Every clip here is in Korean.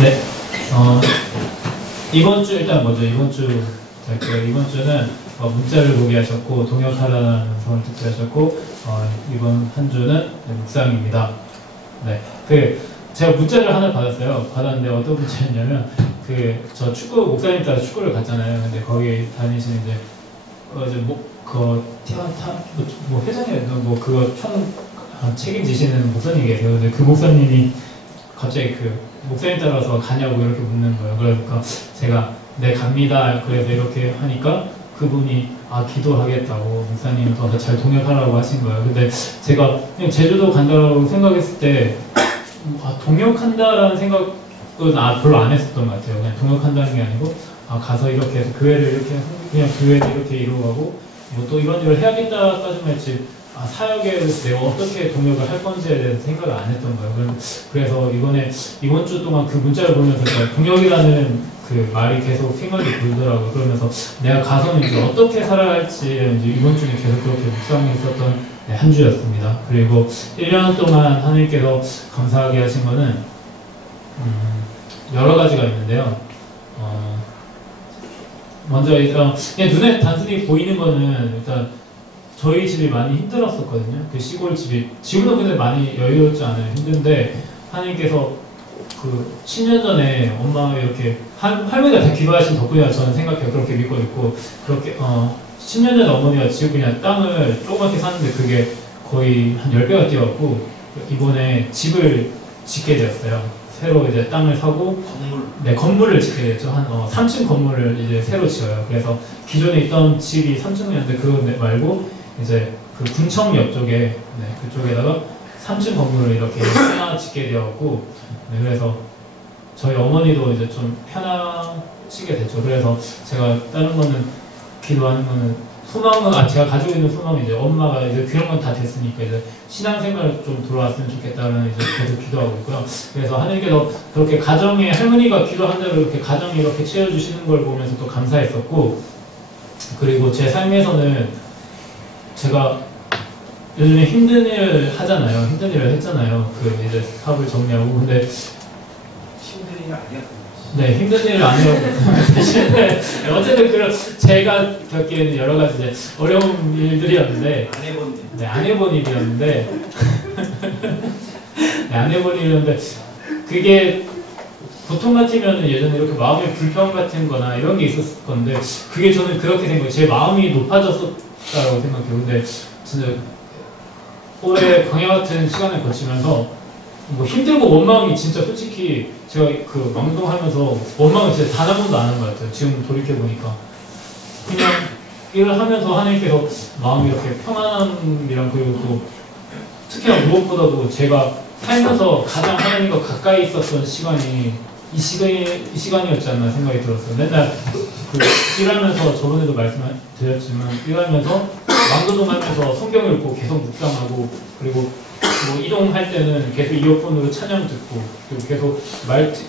네. 이번 주 일단 먼저 이번 주 할게요. 이번 주는 문자를 보게 하셨고 동역하라는 방송을 듣게 하셨고 이번 한 주는 묵상입니다. 네. 제가 문자를 하나 받았는데 어떤 문자였냐면 저 축구 목사님 따라 축구를 갔잖아요. 근데 거기 다니시는 이제 회장이었나 그거 책임지시는 목사님이 계세요. 근데 그 목사님이 갑자기 목사님 따라서 가냐고 이렇게 묻는 거예요. 그러니까 제가 네 갑니다. 그래서 이렇게 하니까 그분이 기도하겠다고 목사님 더 잘 동역하라고 하신 거예요. 근데 제가 그냥 제주도 간다고 생각했을 때 동역한다라는 생각은 별로 안 했었던 것 같아요. 그냥 동역한다는 게 아니고 가서 이렇게 해서 교회를 이렇게 그냥 교회를 이렇게 이루어가고 또 이런 일을 해야겠다까지만 했지 사역에 내가 어떻게 동역을 할 건지에 대해서 생각을 안 했던 거예요. 그래서 이번 주 동안 그 문자를 보면서 동역이라는 말이 계속 생각이 들더라고요. 그러면서 내가 가서는 이제 어떻게 살아야 할지 이제 이번 주는 계속 그렇게 묵상했었던 한 주였습니다. 그리고 1년 동안 하나님께서 감사하게 하신 거는 여러 가지가 있는데요. 먼저 일단 그냥 눈에 단순히 보이는 거는 일단 저희 집이 많이 힘들었었거든요. 그 시골 집이 지금도 근데 많이 여유롭지 않아요. 힘든데 하나님께서 10년 전에 엄마가 이렇게 할머니가 다 기도하신 덕분이라 저는 생각해요. 그렇게 믿고 있고 그렇게 10년 전에 어머니가 지금 그냥 땅을 조그맣게 샀는데 그게 거의 한 10배가 뛰어갖고 이번에 집을 짓게 되었어요. 새로 이제 땅을 사고 건물을 짓게 됐죠. 한 3층 건물을 이제 새로 지어요. 그래서 기존에 있던 집이 3층이었는데 그거 말고 이제 군청역 쪽에 그쪽에다가 3층 건물을 이렇게 하나 짓게 되었고 그래서 저희 어머니도 이제 좀 편하시게 됐죠. 그래서 제가 다른 거는 기도하는 거는 소망은 제가 가지고 있는 소망은 이제 엄마가 이제 그런 건 다 됐으니까 이제 신앙생활 좀 돌아왔으면 좋겠다는 이제 계속 기도하고 있고요. 그래서 하나님께서 그렇게 가정에 할머니가 기도한 대로 이렇게 가정이 이렇게 채워주시는 걸 보면서 또 감사했었고 그리고 제 삶에서는 제가 요즘에 힘든 일 하잖아요. 힘든 일을 했잖아요. 이제 사업을 정리하고 근데 힘든 일 아니었던 네, 힘든 일은 아니라고 사실 어쨌든 제가 겪기에는 여러 가지 이제 어려운 일들이었는데 안 해본 일이었는데 안 해본 일이었는데 그게 보통 같으면 예전에 이렇게 마음의 불평 같은 거나 이런 게 있었을 건데 그게 저는 그렇게 된 거예요. 제 마음이 높아졌었다고 생각해요. 근데 진짜 올해 광야 같은 시간을 거치면서 힘들고 원망이 진짜 솔직히 제가 망동하면서 원망을 진짜 단 한 번도 안 한 것 같아요. 지금 돌이켜보니까 그냥 일을 하면서 하나님께서 마음이 이렇게 평안함이랑 그리고 또 특히나 무엇보다도 제가 살면서 가장 하나님과 가까이 있었던 시간이 이 시간이었지 않나 생각이 들었어요. 맨날 일하면서 저번에도 말씀드렸지만 일하면서 망도동하면서 성경을 읽고 계속 묵상하고 그리고 이동할 때는 계속 이어폰으로 찬양 듣고 그리고 계속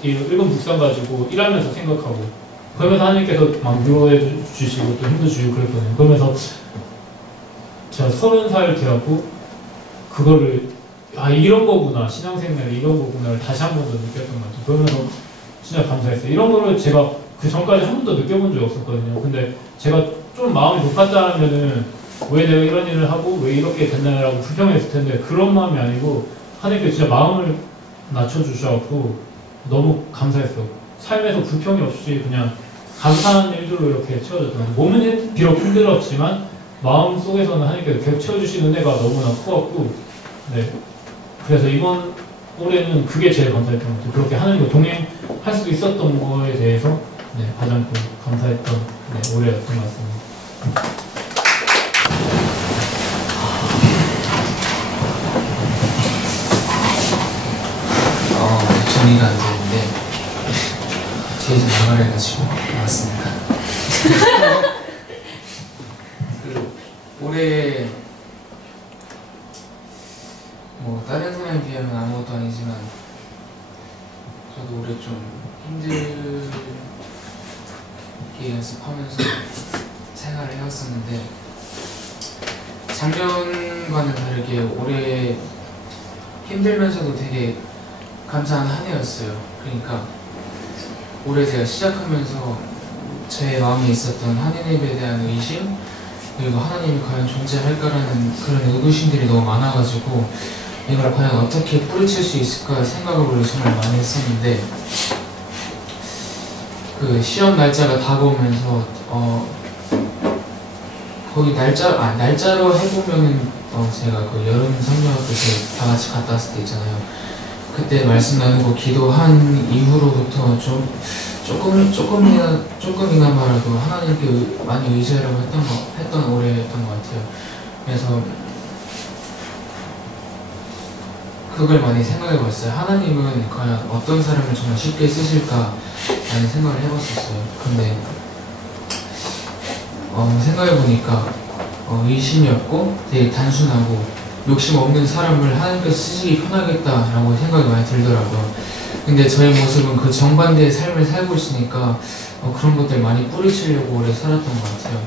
읽은 묵상 가지고 일하면서 생각하고 그러면서 하나님께서 막 위로해 주시고 또 힘도 주시고 그랬거든요. 그러면서 제가 30살 되었고 그거를 이런 거구나 신앙생활 이런 거구나를 다시 한 번 더 느꼈던 것 같아요. 그러면서 진짜 감사했어요. 이런 거를 제가 그 전까지 한 번도 느껴본 적이 없었거든요. 근데 제가 좀 마음이 높았다면은 왜 내가 이런 일을 하고 왜 이렇게 됐나라고 불평했을 텐데 그런 마음이 아니고 하나님께 진짜 마음을 낮춰주셔서 너무 감사했어. 삶에서 불평이 없이 그냥 감사한 일들로 이렇게 채워졌던 몸은 비록 힘들었지만 마음 속에서는 하나님께서 계속 채워주시는 애가 너무나 커갖고 그래서 이번 올해는 그게 제일 감사했던 것 같아요. 그렇게 하나님과 동행할 수 있었던 거에 대해서 가장 감사했던 올해였던 것 같습니다. 정리가 안 되는데 제일 나가려 해가지고 나왔습니다. 올해 다른 사람에 비하면 아무것도 아니지만 저도 올해 좀 힘들게 연습하면서 생활을 해왔었는데 작년과는 다르게 올해 힘들면서도 되게 감사한 한 해였어요. 그러니까 올해 제가 시작하면서 제 마음에 있었던 하느님에 대한 의심, 그리고 하나님이 과연 존재할까라는 그런 의구심들이 너무 많아가지고 이걸 과연 어떻게 뿌리칠 수 있을까 생각을 원래 정말 많이 했었는데, 그 시험 날짜가 다가오면서 거기 날짜로 해보면은 제가 그 여름 성경학교 때 다 같이 갔다 왔을 때 있잖아요. 그때 말씀 나누고 기도한 이후로부터 조금이나마라도 하나님께 많이 의지하려고 했던 올해였던 것 같아요. 그래서 그걸 많이 생각해봤어요. 하나님은 과연 어떤 사람을 정말 쉽게 쓰실까 라는 생각을 해봤었어요. 근데 생각해보니까 의심이었고 되게 단순하고 욕심 없는 사람을 하나님께서 쓰시기 편하겠다라고 생각이 많이 들더라고요. 근데 저의 모습은 그 정반대의 삶을 살고 있으니까 그런 것들 많이 뿌리치려고 오래 살았던 것 같아요.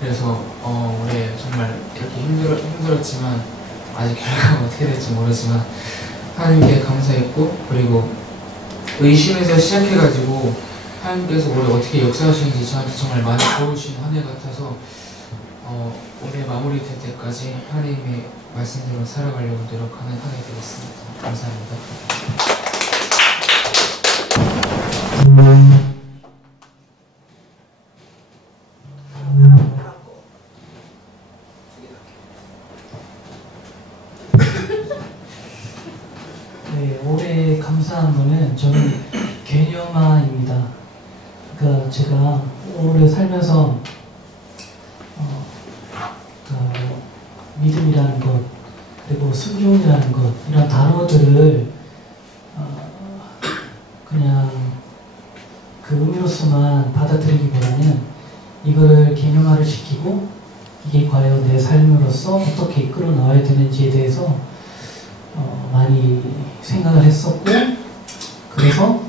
그래서 올해 정말 이렇게 힘들었지만 아직 결과가 어떻게 될지 모르지만 하나님께 감사했고, 그리고 의심에서 시작해가지고 하나님께서 올해 어떻게 역사하시는지 저한테 정말 많이 보여주신 한 해 같아서 올해 마무리될 때까지 하나님의 말씀대로 살아가려고 노력하는 한 해 되겠습니다. 감사합니다. 네, 올해 감사한 거는 저는 개념화입니다. 그러니까 제가 올해 살면서 믿음이라는 것, 그리고 순종이라는 것, 이런 단어들을 그냥 그 의미로서만 받아들이기보다는 이거를 개념화를 시키고 이게 과연 내 삶으로서 어떻게 이끌어 나와야 되는지에 대해서 많이 생각을 했었고, 그래서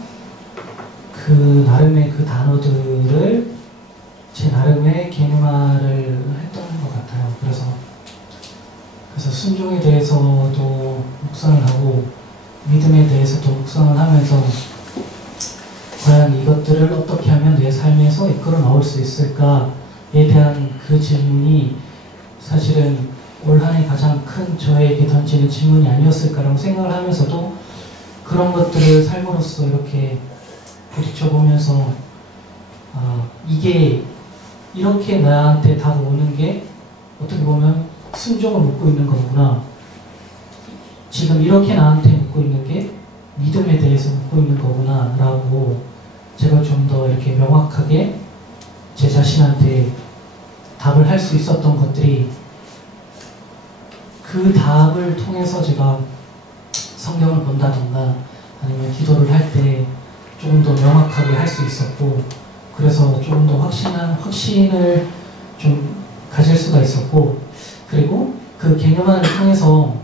그 나름의 그 단어들을 제 나름의 개념화를 했던 것 같아요. 그래서 순종에 대해서도 묵상을 하고 믿음에 대해서도 묵상을 하면서 과연 이것들을 어떻게 하면 내 삶에서 이끌어 나올 수 있을까에 대한 그 질문이 사실은 올 한 해 가장 큰 저에게 던지는 질문이 아니었을까라고 생각을 하면서도 그런 것들을 삶으로써 이렇게 부딪혀보면서 이게 이렇게 나한테 다가오는 게 어떻게 보면 순종을 묻고 있는 거구나. 지금 이렇게 나한테 묻고 있는 게 믿음에 대해서 묻고 있는 거구나 라고 제가 좀 더 이렇게 명확하게 제 자신한테 답을 할 수 있었던 것들이, 그 답을 통해서 제가 성경을 본다던가 아니면 기도를 할 때 조금 더 명확하게 할 수 있었고, 그래서 조금 더 확신을 좀 가질 수가 있었고, 그리고 그 개념화를 통해서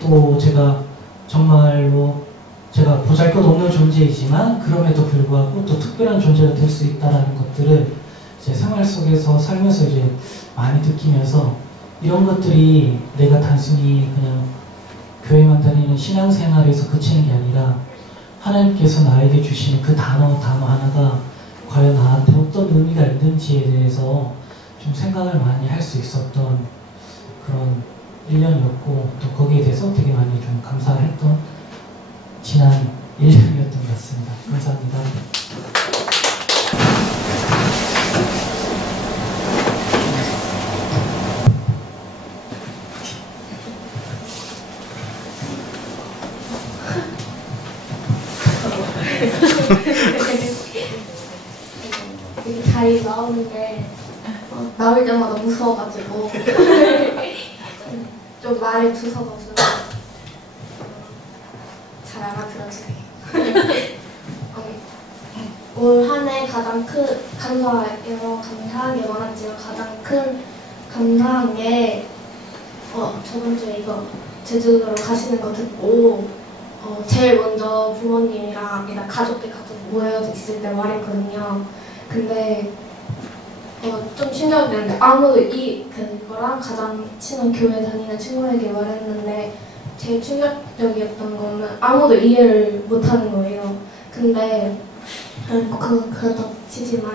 또 제가 정말로 제가 보잘것없는 존재이지만 그럼에도 불구하고 또 특별한 존재가 될 수 있다는 것들을 제 생활 속에서 살면서 이제 많이 느끼면서, 이런 것들이 내가 단순히 그냥 교회만 다니는 신앙생활에서 그치는 게 아니라 하나님께서 나에게 주시는 그 단어 하나가 과연 나한테 어떤 의미가 있는지에 대해서 좀 생각을 많이 할 수 있었던 그런 1년이었고, 또 거기에 대해서 되게 많이 좀 감사했던 지난 1년이었던 것 같습니다. 감사합니다. 자리 나오는데 나올 때마다 무서워가지고 좀 말을 주워가지고 잘 알아들어주세요. 올 한 해 가장 큰 감사한 게 많았지만 가장 큰 감사한 게 저번 주에 이거 제주도로 가시는 거 듣고 제일 먼저 부모님이랑 가족들 모여 있을 때 말했거든요. 근데 좀 충격이 되는데 그거랑 가장 친한 교회 다니는 친구에게 말했는데 제일 충격적이었던 거는 아무도 이해를 못하는 거예요. 근데 그렇다 치지만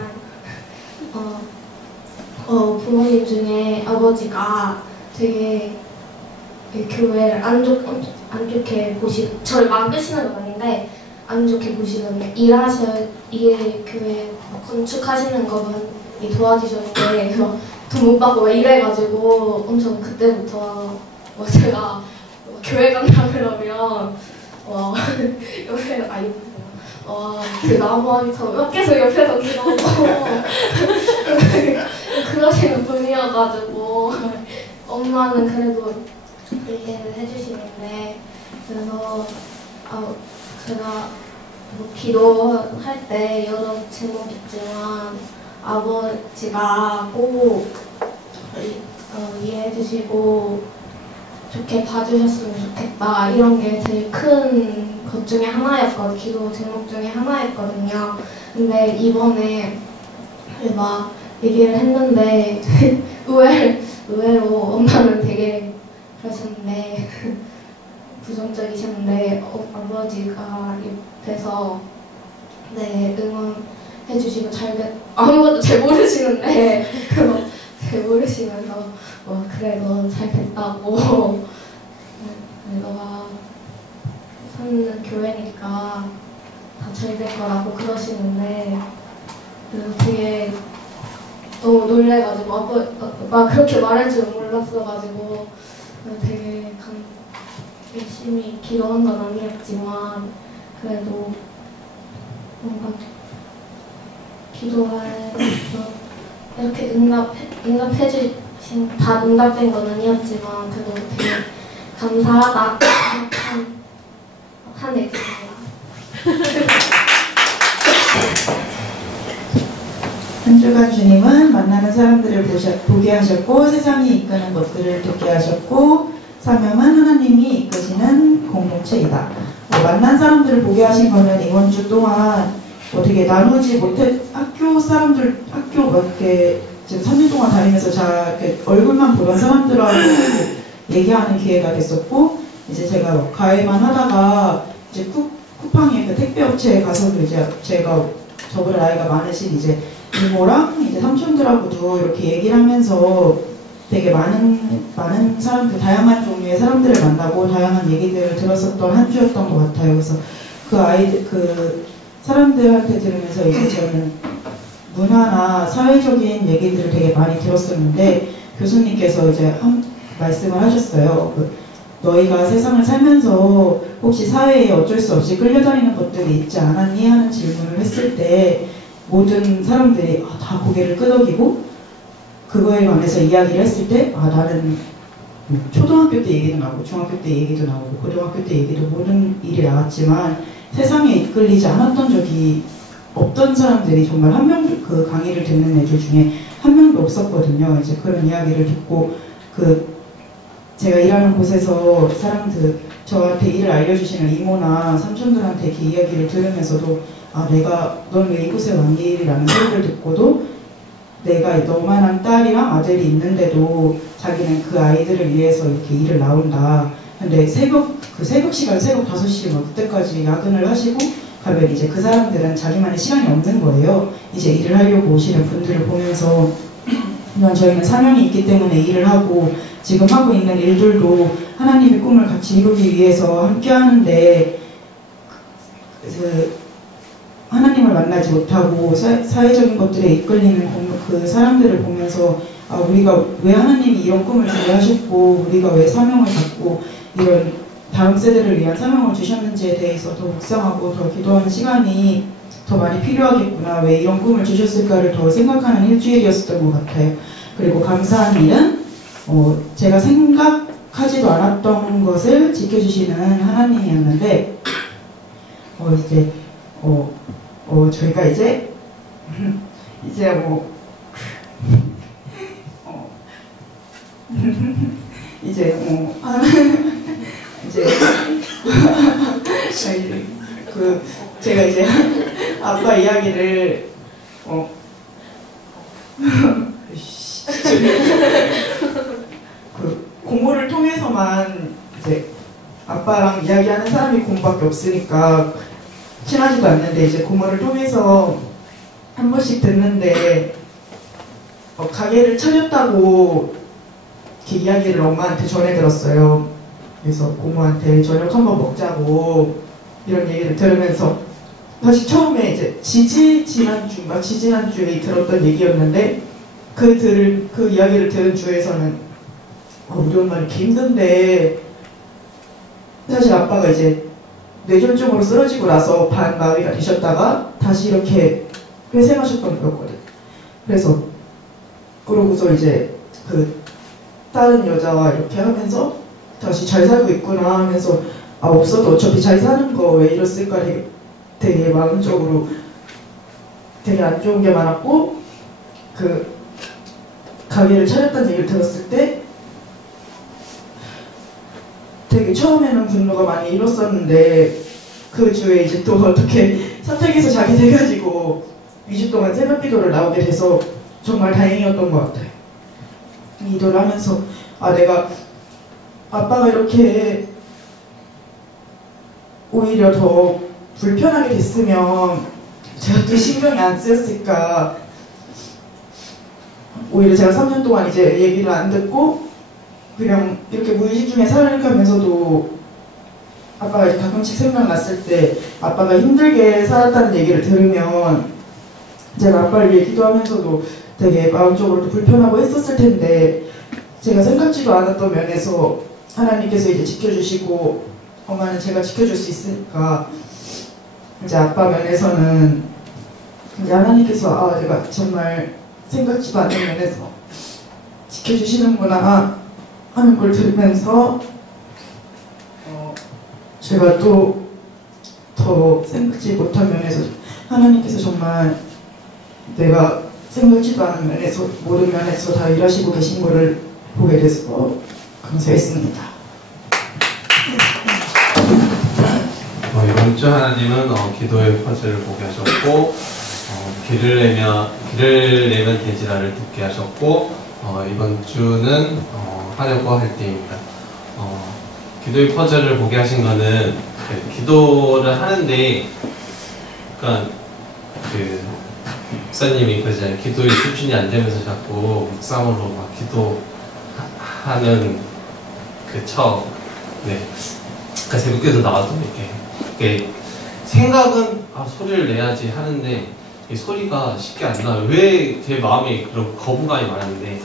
부모님 중에 아버지가 되게 이 교회를 안 좋게 저를 막으시는 건 아닌데 안 좋게 보시는데 이 교회 건축하시는 거는 도와주셨는데 그래서 돈 못 받고 막 이래가지고 엄청 그때부터 제가 교회 간다 그러면 옆에 그 나무하니처럼 계속 옆에서 기도하고 그러시는 분이어가지고 엄마는 그래도 이해를 해주시는데 그래서 제가 기도할 때 여러 제목이 있지만 아버지가 꼭 이해해주시고 좋게 봐주셨으면 좋겠다 이런 게 제일 큰 것 중에 하나였거든요. 기도 제목 중에 하나였거든요. 근데 이번에 막 얘기를 했는데 의외로 엄마는 되게 그러셨는데 부정적이셨는데 아버지가 옆에서 응원해주시고 아무것도 잘 모르시는데 잘 모르시면서 그래 너 잘 됐다고 너가 사는 교회니까 다 잘 될 거라고 그러시는데 되게 너무 놀래가지고 아빠가 그렇게 말할 줄 몰랐어가지고 되게 열심히 기도한 건 아니었지만 그래도 뭔가 기도할 이렇게 응답해주신 다 응답된 건 아니었지만 그래도 되게 감사하다 한 액입니다. 한 주간 주님은 만나는 사람들을 보게 하셨고 세상이 이끄는 것들을 듣게 하셨고 사명은 하나님이 이끄시는 공동체이다. 만난 사람들을 보게 하신 거는 이번 주 동안 되게 나누지 못해 학교 이렇게 지금 3년 동안 다니면서 얼굴만 보던 사람들하고 얘기하는 기회가 됐었고 이제 제가 과외만 하다가 이제 쿠팡의 그 택배 업체에 가서도 이제 제가 저보다 나이가 많으신 이제 이모랑 이제 삼촌들하고도 이렇게 얘기를 하면서 되게 많은 사람들, 다양한 종류의 사람들을 만나고 다양한 얘기들을 들었었던 한 주였던 것 같아요. 그래서 그 사람들한테 들으면서 이제 저는 문화나 사회적인 얘기들을 되게 많이 들었었는데 교수님께서 이제 말씀을 하셨어요. 너희가 세상을 살면서 혹시 사회에 어쩔 수 없이 끌려다니는 것들이 있지 않았니? 하는 질문을 했을 때 모든 사람들이 다 고개를 끄덕이고 그거에 관해서 이야기를 했을 때 나는 초등학교 때 얘기도 나오고 중학교 때 얘기도 나오고 고등학교 때 얘기도 모든 일이 나왔지만 세상에 이끌리지 않았던 적이 없던 사람들이 정말 한 명도 그 강의를 듣는 애들 중에 한 명도 없었거든요. 이제 그런 이야기를 듣고 제가 일하는 곳에서 저한테 일을 알려주시는 이모나 삼촌들한테 이렇게 이야기를 들으면서도 넌 왜 이곳에 왔니? 라는 소리를 듣고도 내가 너만한 딸이랑 아들이 있는데도 자기는 그 아이들을 위해서 이렇게 일을 나온다. 근데 새벽 시간, 새벽 5시 그때까지 야근을 하시고 가면 이제 그 사람들은 자기만의 시간이 없는 거예요. 이제 일을 하려고 오시는 분들을 보면서 그냥 저희는 사명이 있기 때문에 일을 하고 지금 하고 있는 일들도 하나님의 꿈을 같이 이루기 위해서 함께 하는데 하나님을 만나지 못하고 사회적인 것들에 이끌리는 그 사람들을 보면서 우리가 왜 하나님이 이런 꿈을 주게 하셨고 우리가 왜 사명을 갖고 이런 다음 세대를 위한 사명을 주셨는지에 대해서 더 묵상하고 더 기도하는 시간이 더 많이 필요하겠구나. 왜 이런 꿈을 주셨을까를 더 생각하는 일주일이었던 것 같아요. 그리고 감사한 일은 제가 생각하지도 않았던 것을 지켜주시는 하나님이었는데 이제 저희가 이제 제가 이제 아빠 이야기를 공부를 통해서만 이제 아빠랑 이야기하는 사람이 고모밖에 없으니까 친하지도 않는데 이제 고모를 통해서 한 번씩 듣는데 가게를 차렸다고 이렇게 이야기를 엄마한테 전해 들었어요. 그래서 고모한테 저녁 한번 먹자고 이런 얘기를 들으면서 다시 처음에 이제 지지난주인가 지지난주에 들었던 얘기였는데 그 이야기를 들은 주에서는 우리 엄마 이렇게 힘든데 사실 아빠가 이제 뇌졸중으로 쓰러지고 나서 반마비가 되셨다가 다시 이렇게 회생하셨던 거였거든. 그래서 그러고서 이제 그 다른 여자와 이렇게 하면서 다시 잘 살고 있구나 하면서 없어도 어차피 잘 사는 거 왜 이랬을까 되게 마음적으로 되게 안 좋은 게 많았고 그 가게를 차렸다는 얘기를 들었을 때 되게 처음에는 분노가 많이 일었었는데 그 주에 이제 또 어떻게 사택에서 자게 돼가지고 2주 동안 새벽 기도를 나오게 돼서 정말 다행이었던 것 같아요. 기도를 하면서 내가 아빠가 이렇게 오히려 더 불편하게 됐으면 제가 또 신경이 안 쓰였을까. 오히려 제가 3년 동안 이제 얘기를 안 듣고 그냥 이렇게 무의식 중에 살아가면서도 아빠가 이제 가끔씩 생각났을 때 아빠가 힘들게 살았다는 얘기를 들으면 제가 아빠를 위해 기도하면서도 되게 마음적으로도 불편하고 했었을 텐데 제가 생각지도 않았던 면에서 하나님께서 이제 지켜주시고 엄마는 제가 지켜줄 수 있으니까 이제 아빠 면에서는 이제 하나님께서 내가 정말 생각지도 않는 면에서 지켜주시는구나 하는 걸 들으면서 제가 또 더 생각지 못한 면에서 하나님께서 정말 내가 생각지도 않은 면에서 모든 면에서 다 일하시고 계신 거를 보게 돼서 감사했습니다. 이번 주 하나님은 기도의 퍼즐을 보게 하셨고 길을 내면 되지라를 듣게 하셨고 이번 주는 하려고 할 때입니다. 기도의 퍼즐을 보게 하신 거는 기도를 하는데 그러니까 그 목사님이 그러잖아요. 기도의 수준이 안 되면서 자꾸 묵상으로 막 기도하는 그 척. 네. 그러니까 새벽기도 나와도 이렇게 생각은 소리를 내야지 하는데 이 소리가 쉽게 안 나요. 왜 제 마음에 그런 거부감이 많은데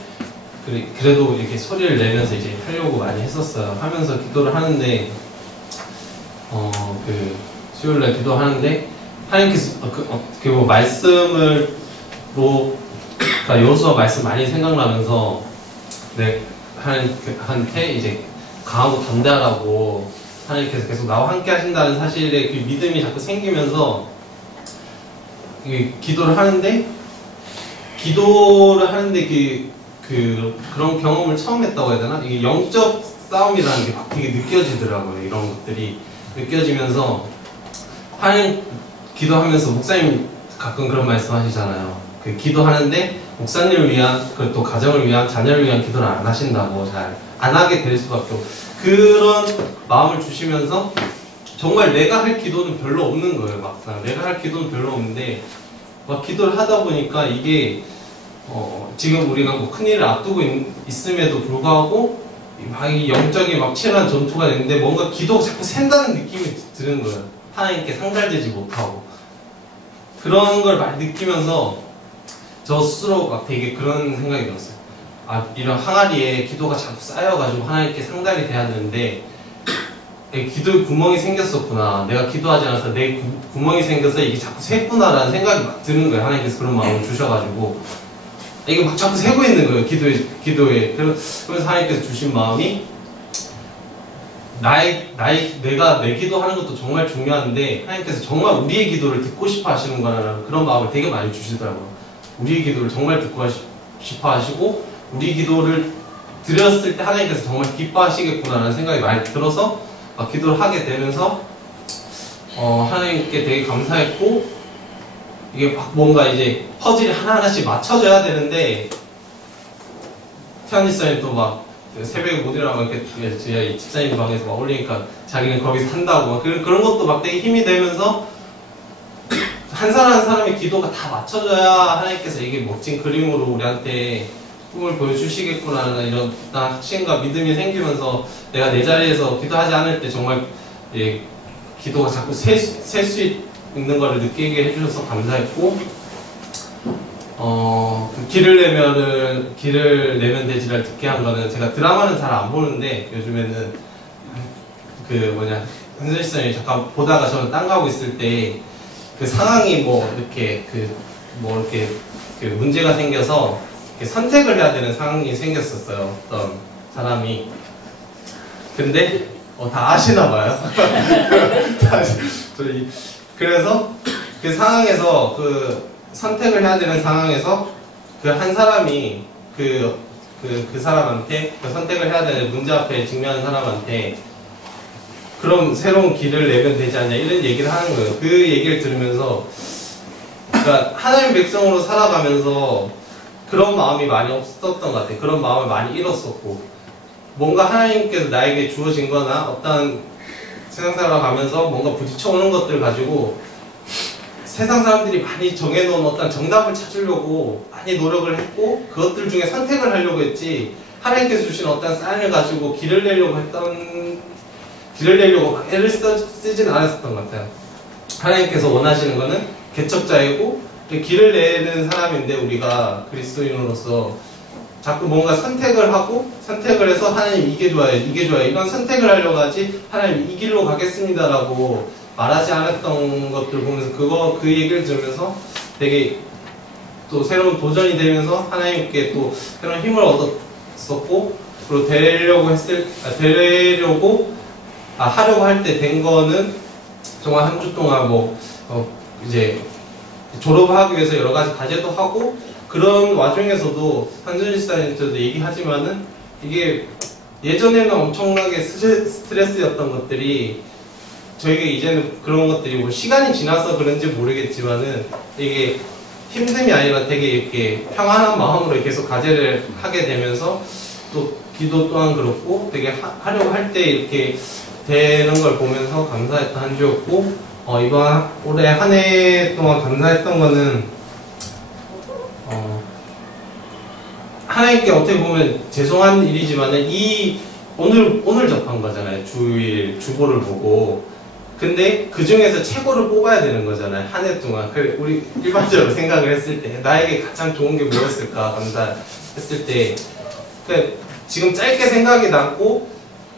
그래도 이렇게 소리를 내면서 이제 하려고 많이 했었어요. 하면서 기도를 하는데 그 수요일날 기도하는데 하나님께서 그 말씀을 그러니까 여호수아 말씀 많이 생각나면서 하나님한테 이제 강하고 담대하라고 하나님께서 계속 나와 함께 하신다는 사실에 그 믿음이 자꾸 생기면서 기도를 하는데 그런 경험을 처음 했다고 해야 되나? 이게 영적 싸움이라는 게 막 되게 느껴지더라고요. 이런 것들이 느껴지면서 하나님 기도하면서 목사님 가끔 그런 말씀 하시잖아요. 그 기도하는데 목사님을 위한 또 가정을 위한 자녀를 위한 기도를 안 하신다고 잘 안 하게 될 수밖에 없고 그런 마음을 주시면서 정말 내가 할 기도는 별로 없는 거예요. 막상 내가 할 기도는 별로 없는데 막 기도를 하다 보니까 이게 지금 우리가 뭐 큰일을 앞두고 있음에도 불구하고 막 이 영적인 막 치열한 전투가 되는데 뭔가 기도가 자꾸 샌다는 느낌이 드는 거예요. 하나님께 상달되지 못하고 그런 걸 많이 느끼면서 저 스스로 막 되게 그런 생각이 들었어요. 이런 항아리에 기도가 자꾸 쌓여가지고 하나님께 상달이 돼야 되는데 기도에 구멍이 생겼었구나. 내가 기도하지 않아서 내 구멍이 생겨서 이게 자꾸 샜구나라는 생각이 막 드는 거예요. 하나님께서 그런 마음을 주셔가지고 이게 막 자꾸 새고 있는 거예요. 기도에. 그래서 하나님께서 주신 마음이 내가 내 기도하는 것도 정말 중요한데 하나님께서 정말 우리의 기도를 듣고 싶어 하시는 거라는 그런 마음을 되게 많이 주시더라고요. 우리의 기도를 정말 듣고 싶어 하시고 우리 기도를 드렸을 때 하나님께서 정말 기뻐하시겠구나라는 생각이 많이 들어서 기도를 하게 되면서 하나님께 되게 감사했고 이게 막 뭔가 이제 퍼즐이 하나하나씩 맞춰져야 되는데 태연이쌤이 또 막 새벽에 못 일어나면 이렇게 제 집사님 방에서 막 올리니까 자기는 거기서 산다고 막 그런 것도 막 되게 힘이 되면서 한 사람 한 사람의 기도가 다 맞춰져야 하나님께서 이게 멋진 그림으로 우리한테 꿈을 보여주시겠구나 이런 확신과 믿음이 생기면서 내가 내 자리에서 기도하지 않을 때 정말 예, 기도가 자꾸 셀 수 있는 것을 느끼게 해주셔서 감사했고 그 길을 내면 되지를 듣게 한 거는 제가 드라마는 잘 안 보는데 요즘에는 그 뭐냐 현실성이 잠깐 보다가 저는 딴 거 하고 있을 때 그 상황이 뭐 이렇게 이렇게 그 문제가 생겨서 이렇게 선택을 해야 되는 상황이 생겼었어요. 어떤 사람이. 근데 다 아시나 봐요. 그래서 그 상황에서 그 선택을 해야 되는 상황에서 그 한 사람이 그 사람한테 그 선택을 해야 되는 문제 앞에 직면한 사람한테 그럼 새로운 길을 내면 되지 않냐 이런 얘기를 하는 거예요. 그 얘기를 들으면서 그러니까 하나님 백성으로 살아가면서 그런 마음이 많이 없었던 것 같아요. 그런 마음을 많이 잃었었고 뭔가 하나님께서 나에게 주어진 거나 어떤 세상 살아가면서 뭔가 부딪혀오는 것들 가지고 세상 사람들이 많이 정해놓은 어떤 정답을 찾으려고 많이 노력을 했고 그것들 중에 선택을 하려고 했지 하나님께서 주신 어떤 사인을 가지고 길을 내려고 애를 쓰진 않았었던 것 같아요. 하나님께서 원하시는 거는 개척자이고 길을 내는 사람인데 우리가 그리스도인으로서 자꾸 뭔가 선택을 하고 선택을 해서 하나님 이게 좋아요 이런 선택을 하려고 하지 하나님 이 길로 가겠습니다라고 말하지 않았던 것들 보면서 그 얘기를 들으면서 되게 또 새로운 도전이 되면서 하나님께 또 새로운 힘을 얻었었고 그리고 하려고 할 때 된 거는 정말 한 주 동안 이제 졸업하기 위해서 여러 가지 과제도 하고 그런 와중에서도 한준희 씨한테도 얘기하지만은 이게 예전에는 엄청나게 스트레스였던 것들이 저에게 이제는 그런 것들이 뭐 시간이 지나서 그런지 모르겠지만은 이게 힘듦이 아니라 되게 이렇게 평안한 마음으로 계속 과제를 하게 되면서 또 기도 또한 그렇고 되게 하려고 할 때 이렇게 되는 걸 보면서 감사했던 한 주였고 이번 올해 한 해 동안 감사했던 거는 하나님께 어떻게 보면 죄송한 일이지만은 오늘 접한 거잖아요. 주일 주보를 보고 근데 그 중에서 최고를 뽑아야 되는 거잖아요. 한 해 동안 우리 일반적으로 생각을 했을 때 나에게 가장 좋은 게 뭐였을까 감사했을 때 지금 짧게 생각이 남고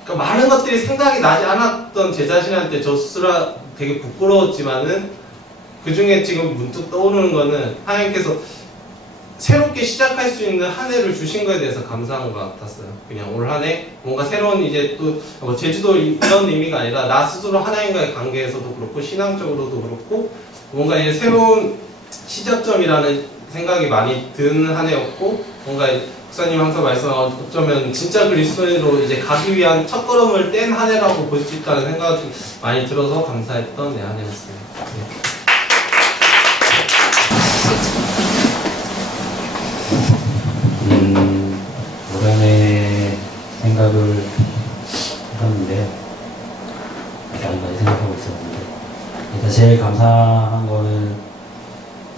많은 것들이 생각이 나지 않았던 제 자신한테 저 스스로 되게 부끄러웠지만은 그 중에 지금 문득 떠오르는 거는 하나님께서 새롭게 시작할 수 있는 한 해를 주신 거에 대해서 감사한 것 같았어요. 그냥 올 한 해 뭔가 새로운 이제 또 제주도 이런 의미가 아니라 나 스스로 하나님과의 관계에서도 그렇고 신앙적으로도 그렇고 뭔가 이제 새로운 시작점이라는 생각이 많이 드는 한 해였고 뭔가 목사님 항상 말씀하신 어쩌면 진짜 그리스도인으로 이제 가기 위한 첫걸음을 뗀 한 해라고 볼 수 있다는 생각이 많이 들어서 감사했던 한 해였습니다. 올해 생각을 해봤는데 많이 생각하고 있었는데 일단 제일 감사한 거는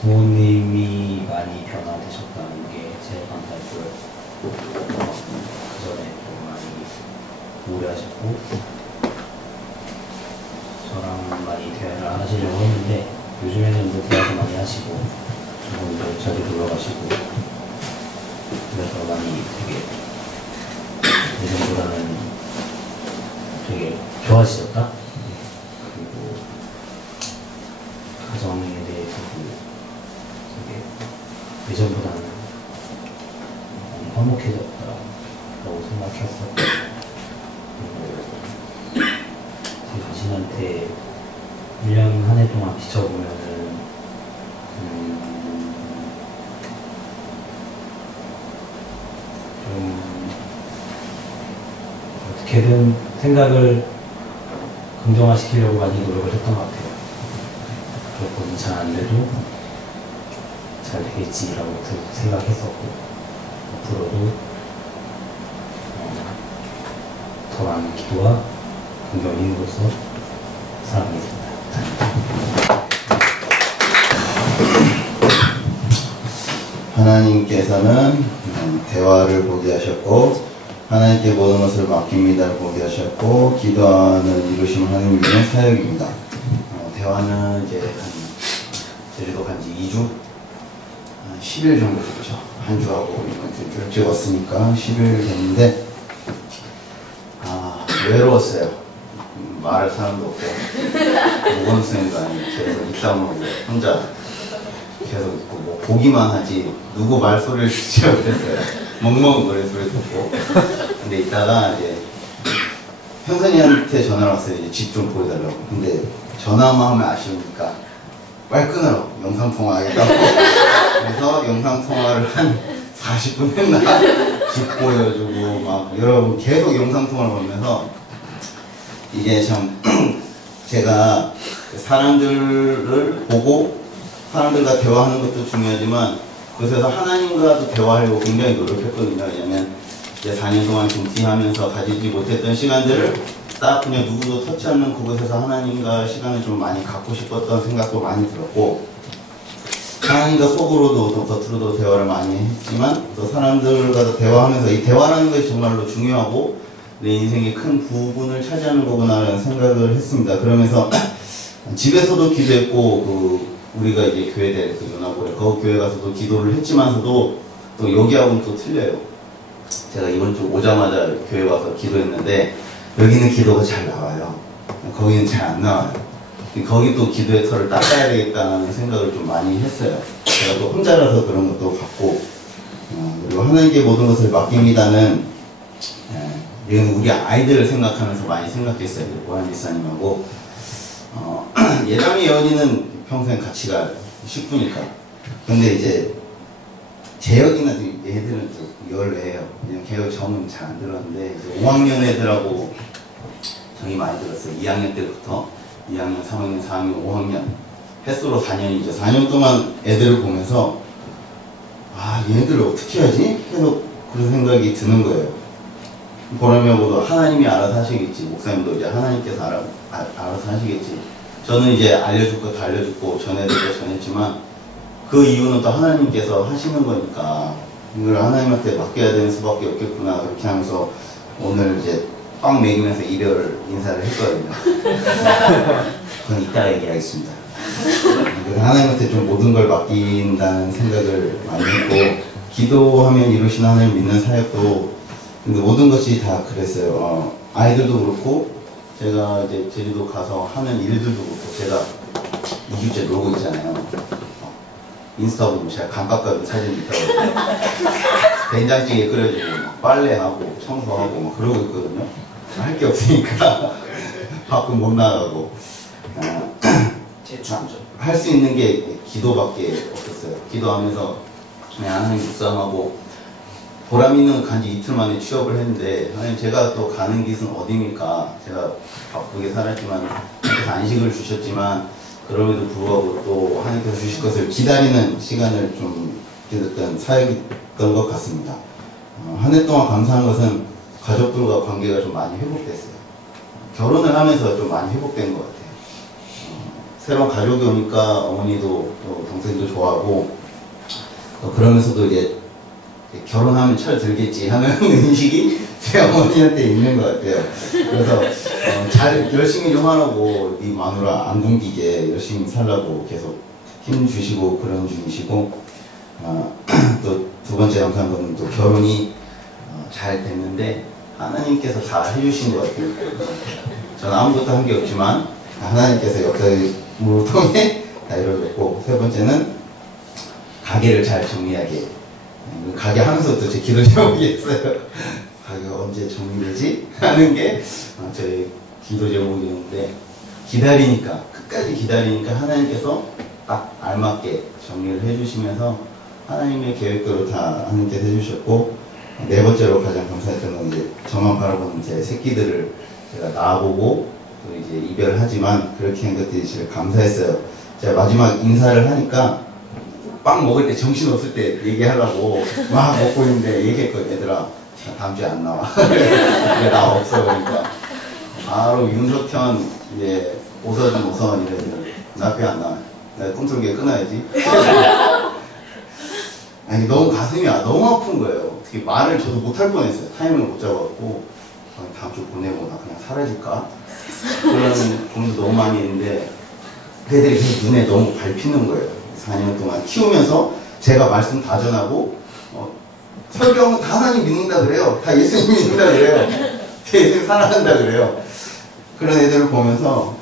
부모님이 많이 변화되셨다는 게 제일 감사했고요. 그 전에 좀 많이 오래하셨고 저랑 많이 대화를 하시려고 했는데 요즘에는 뭐 대화도 많이 하시고 저도 자주 놀러가시고 그래서 많이 되게 예전보다는 되게 좋아지셨다. 그리고 가정에 대해서도 되게 예전보다는 화목해졌다라고 생각했었고 그리고 제 자신한테 1년 한 해 동안 비춰보면은 좀 어떻게든 생각을 긍정화시키려고 많이 노력을 했던 것 같아요. 조금 잘 안 돼도 잘 되겠지라고 생각했었고 앞으로도 더 많은 기도와 긍정을 힘으로써 살아가겠습니다. 하나님께서는 대화를 보게 하셨고 하나님께 모든 것을 맡깁니다를 보게 하셨고 기도하는 이루심 하나님의 사역입니다. 대화는 이제 제주도 간지 2주? 10일 정도 됐죠. 한 주하고 이번 주 찍었으니까 10일 됐는데 외로웠어요. 말할 사람도 없고 모건수행도 아니고 계속 입담하고 혼자 계속 있고 뭐 보기만 하지 누구 말소리를 듣지 못했어요. 멍멍 노래 소리 듣고. 근데 이따가 이제 현선이한테 전화가 왔어요. 이제 집 좀 보여달라고. 근데 전화만 하면 아쉬우니까 빨리 끊으라고. 영상통화 하겠다고. 그래서 영상통화를 한 40분 했나? 집 보여주고 막 여러분 계속 영상통화를 하면서 이게 참 제가 사람들을 보고 사람들과 대화하는 것도 중요하지만 그래서 하나님과도 대화하려고 굉장히 노력했거든요. 왜냐면 이제 4년 동안 중티하면서 가지지 못했던 시간들을 딱 그냥 누구도 터치 않는 그곳에서 하나님과 시간을 좀 많이 갖고 싶었던 생각도 많이 들었고 하나님과 속으로도 또 겉으로도 대화를 많이 했지만 또 사람들과도 대화하면서 이 대화라는 것이 정말로 중요하고 내 인생의 큰 부분을 차지하는 거구나라는 생각을 했습니다. 그러면서 집에서도 기도했고 우리가 이제 교회대 연합고에 그 교회 가서도 기도를 했지만서도 또 여기하고는 또 틀려요. 제가 이번 주 오자마자 교회 와서 기도했는데 여기는 기도가 잘 나와요. 거기는 잘 안 나와요. 거기 또 기도의 털을 닦아야 되겠다는 생각을 좀 많이 했어요. 제가 또 혼자라서 그런 것도 같고 그리고 하나님께 모든 것을 맡깁니다는 이건 우리 아이들을 생각하면서 많이 생각했어요. 보안 지사님하고 예담이 예언이는 평생 같이 가 식구니까. 근데 이제 재혁이나 애들은 좀 열애예요. 그냥 걔가 정은 잘 안 들었는데 이제 5학년 애들하고 정이 많이 들었어요. 2학년 때부터 2학년, 3학년, 4학년, 5학년 횟수로 4년이죠. 4년 동안 애들을 보면서 얘네들을 어떻게 하지? 계속 그런 생각이 드는 거예요. 보라며보도 하나님이 알아서 하시겠지. 목사님도 이제 하나님께서 알아서 하시겠지. 저는 이제 알려줄 거 다 알려줬고 전해드리고 전했지만 그 이유는 또 하나님께서 하시는 거니까 이걸 하나님한테 맡겨야 되는 수밖에 없겠구나 그렇게 하면서 오늘 이제 빵 먹이면서 이별 인사를 했거든요. 그건 이따가 얘기하겠습니다. 하나님한테 좀 모든 걸 맡긴다는 생각을 많이 했고 기도하면 이루시는 하나님 믿는 사역도 근데 모든 것이 다 그랬어요. 아이들도 그렇고 제가 이제 제주도 가서 하는 일들도 그렇고 제가 2주째 놀고 있잖아요. 인스타 보면 제가 감각가는 사진 있다고 된장찌개 끓여주고 빨래하고 청소하고 막 그러고 있거든요. 할 게 없으니까 밖은 못 나가고 할 수 있는 게 기도밖에 없었어요. 기도하면서 그냥 하나님 묵상하고 보람 있는 간지 이틀 만에 취업을 했는데 하나님 제가 또 가는 길은 어디입니까? 제가 바쁘게 살았지만 하나님께서 안식을 주셨지만 그럼에도 불구하고 또 하나님께서 주실 것을 기다리는 시간을 좀 드렸던 사역이었던 것 같습니다. 한 해 동안 감사한 것은 가족들과 관계가 좀 많이 회복됐어요. 결혼을 하면서 좀 많이 회복된 것 같아요. 새로운 가족이 오니까 어머니도 또 동생도 좋아하고 또 그러면서도 이제 결혼하면 철 들겠지 하는 인식이 제 어머니한테 있는 것 같아요. 그래서 잘 열심히 좀 하라고 네 마누라 안 굶기게 열심히 살라고 계속 힘 주시고 그런 중이시고 또 두 번째 감사한 거는 또 결혼이 잘 됐는데 하나님께서 다 해주신 것 같아요. 저는 아무것도 한 게 없지만 하나님께서 역사를 통해 다 이루어졌고 세 번째는 가게를 잘 정리하게 가게 하면서도 제 기도 제목이 있어요. 가게가 언제 정리되지? 하는 게 저의 기도 제목이었는데 기다리니까 끝까지 기다리니까 하나님께서 딱 알맞게 정리를 해주시면서 하나님의 계획대로 다 하나님께서 해주셨고 네 번째로 가장 감사했던 건 이제 저만 바라보는 제 새끼들을 제가 낳아보고 또 이제 이별하지만 그렇게 한 것들이 제일 감사했어요. 제가 마지막 인사를 하니까 빵 먹을 때 정신없을 때 얘기하려고 막 먹고 있는데 얘기했거든요. 얘들아 다음 주에 안 나와. 근데 나 없어. 그러니까 바로 윤석현 이제 오선 이래들 나 왜 안 나와? 내가 꿈틀게 끊어야지. 아니 너무 가슴이 너무 아픈 거예요. 어떻게 말을 저도 못할 뻔했어요. 타이밍을 못 잡아갖고 다음 주 보내고 나 그냥 사라질까? 그런 고민도 너무 많이 했는데 애들이 계속 눈에 너무 밟히는 거예요. 4년 동안 키우면서 제가 말씀 다 전하고 설경은 다 하나님 믿는다 그래요. 다 예수님 믿는다 그래요. 예수님 사랑한다 그래요. 그런 애들을 보면서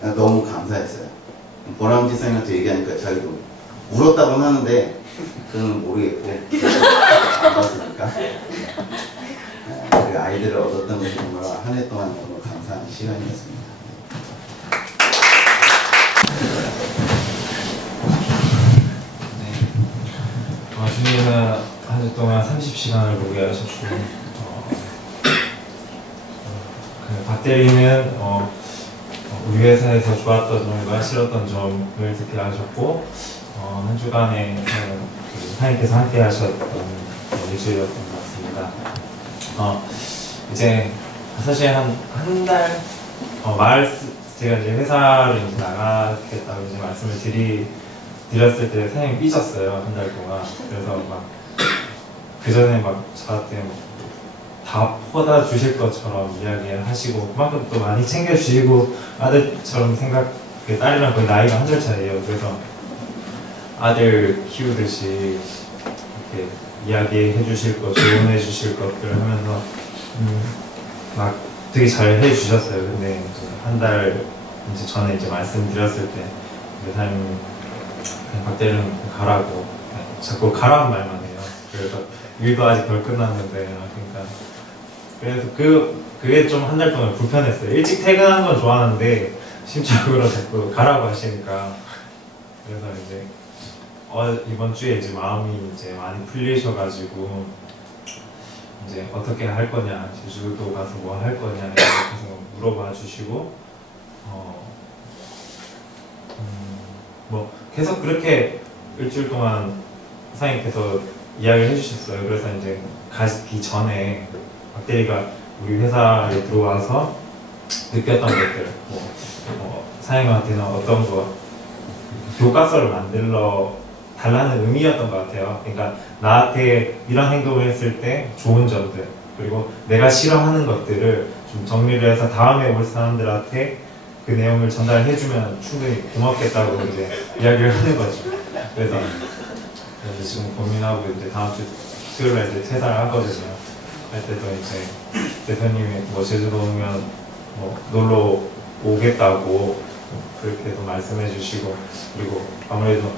너무 감사했어요. 보람 지사님한테 얘기하니까 자기도 울었다고는 하는데 그건 모르겠고 알았으니까 그 아이들을 얻었던 것이 정말 한 해 동안 너무 감사한 시간이었습니다. 주님은 한 주 동안 30시간을 보게 하셨고 박대리는 우리 회사에서 좋았던 점과 싫었던 점을 듣게 하셨고 한 주간에 하나님께서 함께 하셨던 일주일이었던 것 같습니다. 이제 사실 한 달 제가 이제 회사를 이제 나가겠다고 이제 말씀을 드렸을 때 사장님이 삐졌어요. 한 달 동안. 그래서 막 그 전에 막 저한테 다 퍼다 주실 것처럼 이야기를 하시고 그만큼 또 많이 챙겨주시고 아들처럼 딸이랑 거의 나이가 한 살 차이예요. 그래서 아들 키우듯이 이렇게 이야기해 주실 것, 조언해 주실 것들 하면서 막 되게 잘 해 주셨어요. 근데 한 달 이제 전에 이제 말씀드렸을 때 사장님 박대리는 가라고 자꾸 가라는 말만 해요. 그래서 일도 아직 덜 끝났는데 그래서 그게 좀 한 달 동안 불편했어요. 일찍 퇴근하는 건 좋아하는데 심적으로 자꾸 가라고 하시니까 그래서 이제 이번 주에 이제 마음이 이제 많이 풀리셔가지고 이제 어떻게 할 거냐, 제주도 가서 뭐 할 거냐 이렇게 물어봐 주시고 뭐 계속 그렇게 일주일 동안 사장님께서 이야기를 해주셨어요. 그래서 이제 가기 전에 박대리가 우리 회사에 들어와서 느꼈던 것들, 사장님한테는 어떤 교과서를 만들러 달라는 의미였던 것 같아요. 그러니까 나한테 이런 행동을 했을 때 좋은 점들, 그리고 내가 싫어하는 것들을 좀 정리를 해서 다음에 올 사람들한테 그 내용을 전달해주면 충분히 고맙겠다고 이제 이야기를 하는 거죠. 그래서 지금 고민하고 이제 다음 주 수요일에 이제 퇴사를 하거든요. 할 때도 이제 대표님이 뭐 제주도 오면 뭐 놀러 오겠다고 그렇게도 말씀해 주시고, 그리고 아무래도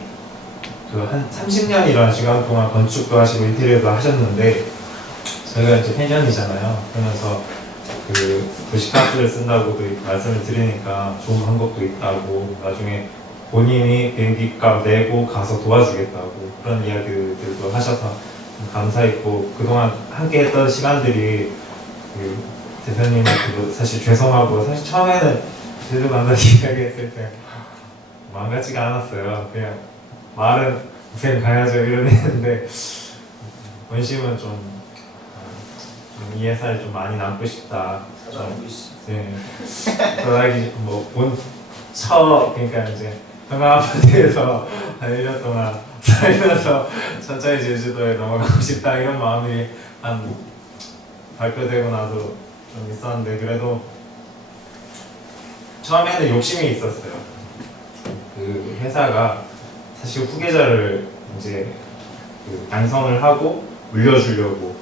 그 한 30년이라는 시간 동안 건축도 하시고 인테리어도 하셨는데 저희가 이제 펜션이잖아요. 그러면서 그 도시카스를 쓴다고도 말씀을 드리니까 좋은 방법도 있다고, 나중에 본인이 비행기값 내고 가서 도와주겠다고 그런 이야기들도 하셔서 감사했고, 그동안 함께 했던 시간들이 그 대표님한테도 사실 죄송하고, 사실 처음에는 제주도 간다고 이야기했을 때 마음 같지가 않았어요. 그냥 말은 쌤 가야죠 이러는데 본심은 좀 이 회사에 좀 많이 남고 싶다. 네. 전화기 그러니까 이제 평강 아파트에서 한 1년 동안 살면서 천천히 제주도에 넘어가고 싶다 이런 마음이 한 발표되고 나도 좀 있었는데, 그래도 처음에는 욕심이 있었어요. 그 회사가 사실 후계자를 이제 양성을 하고 물려주려고,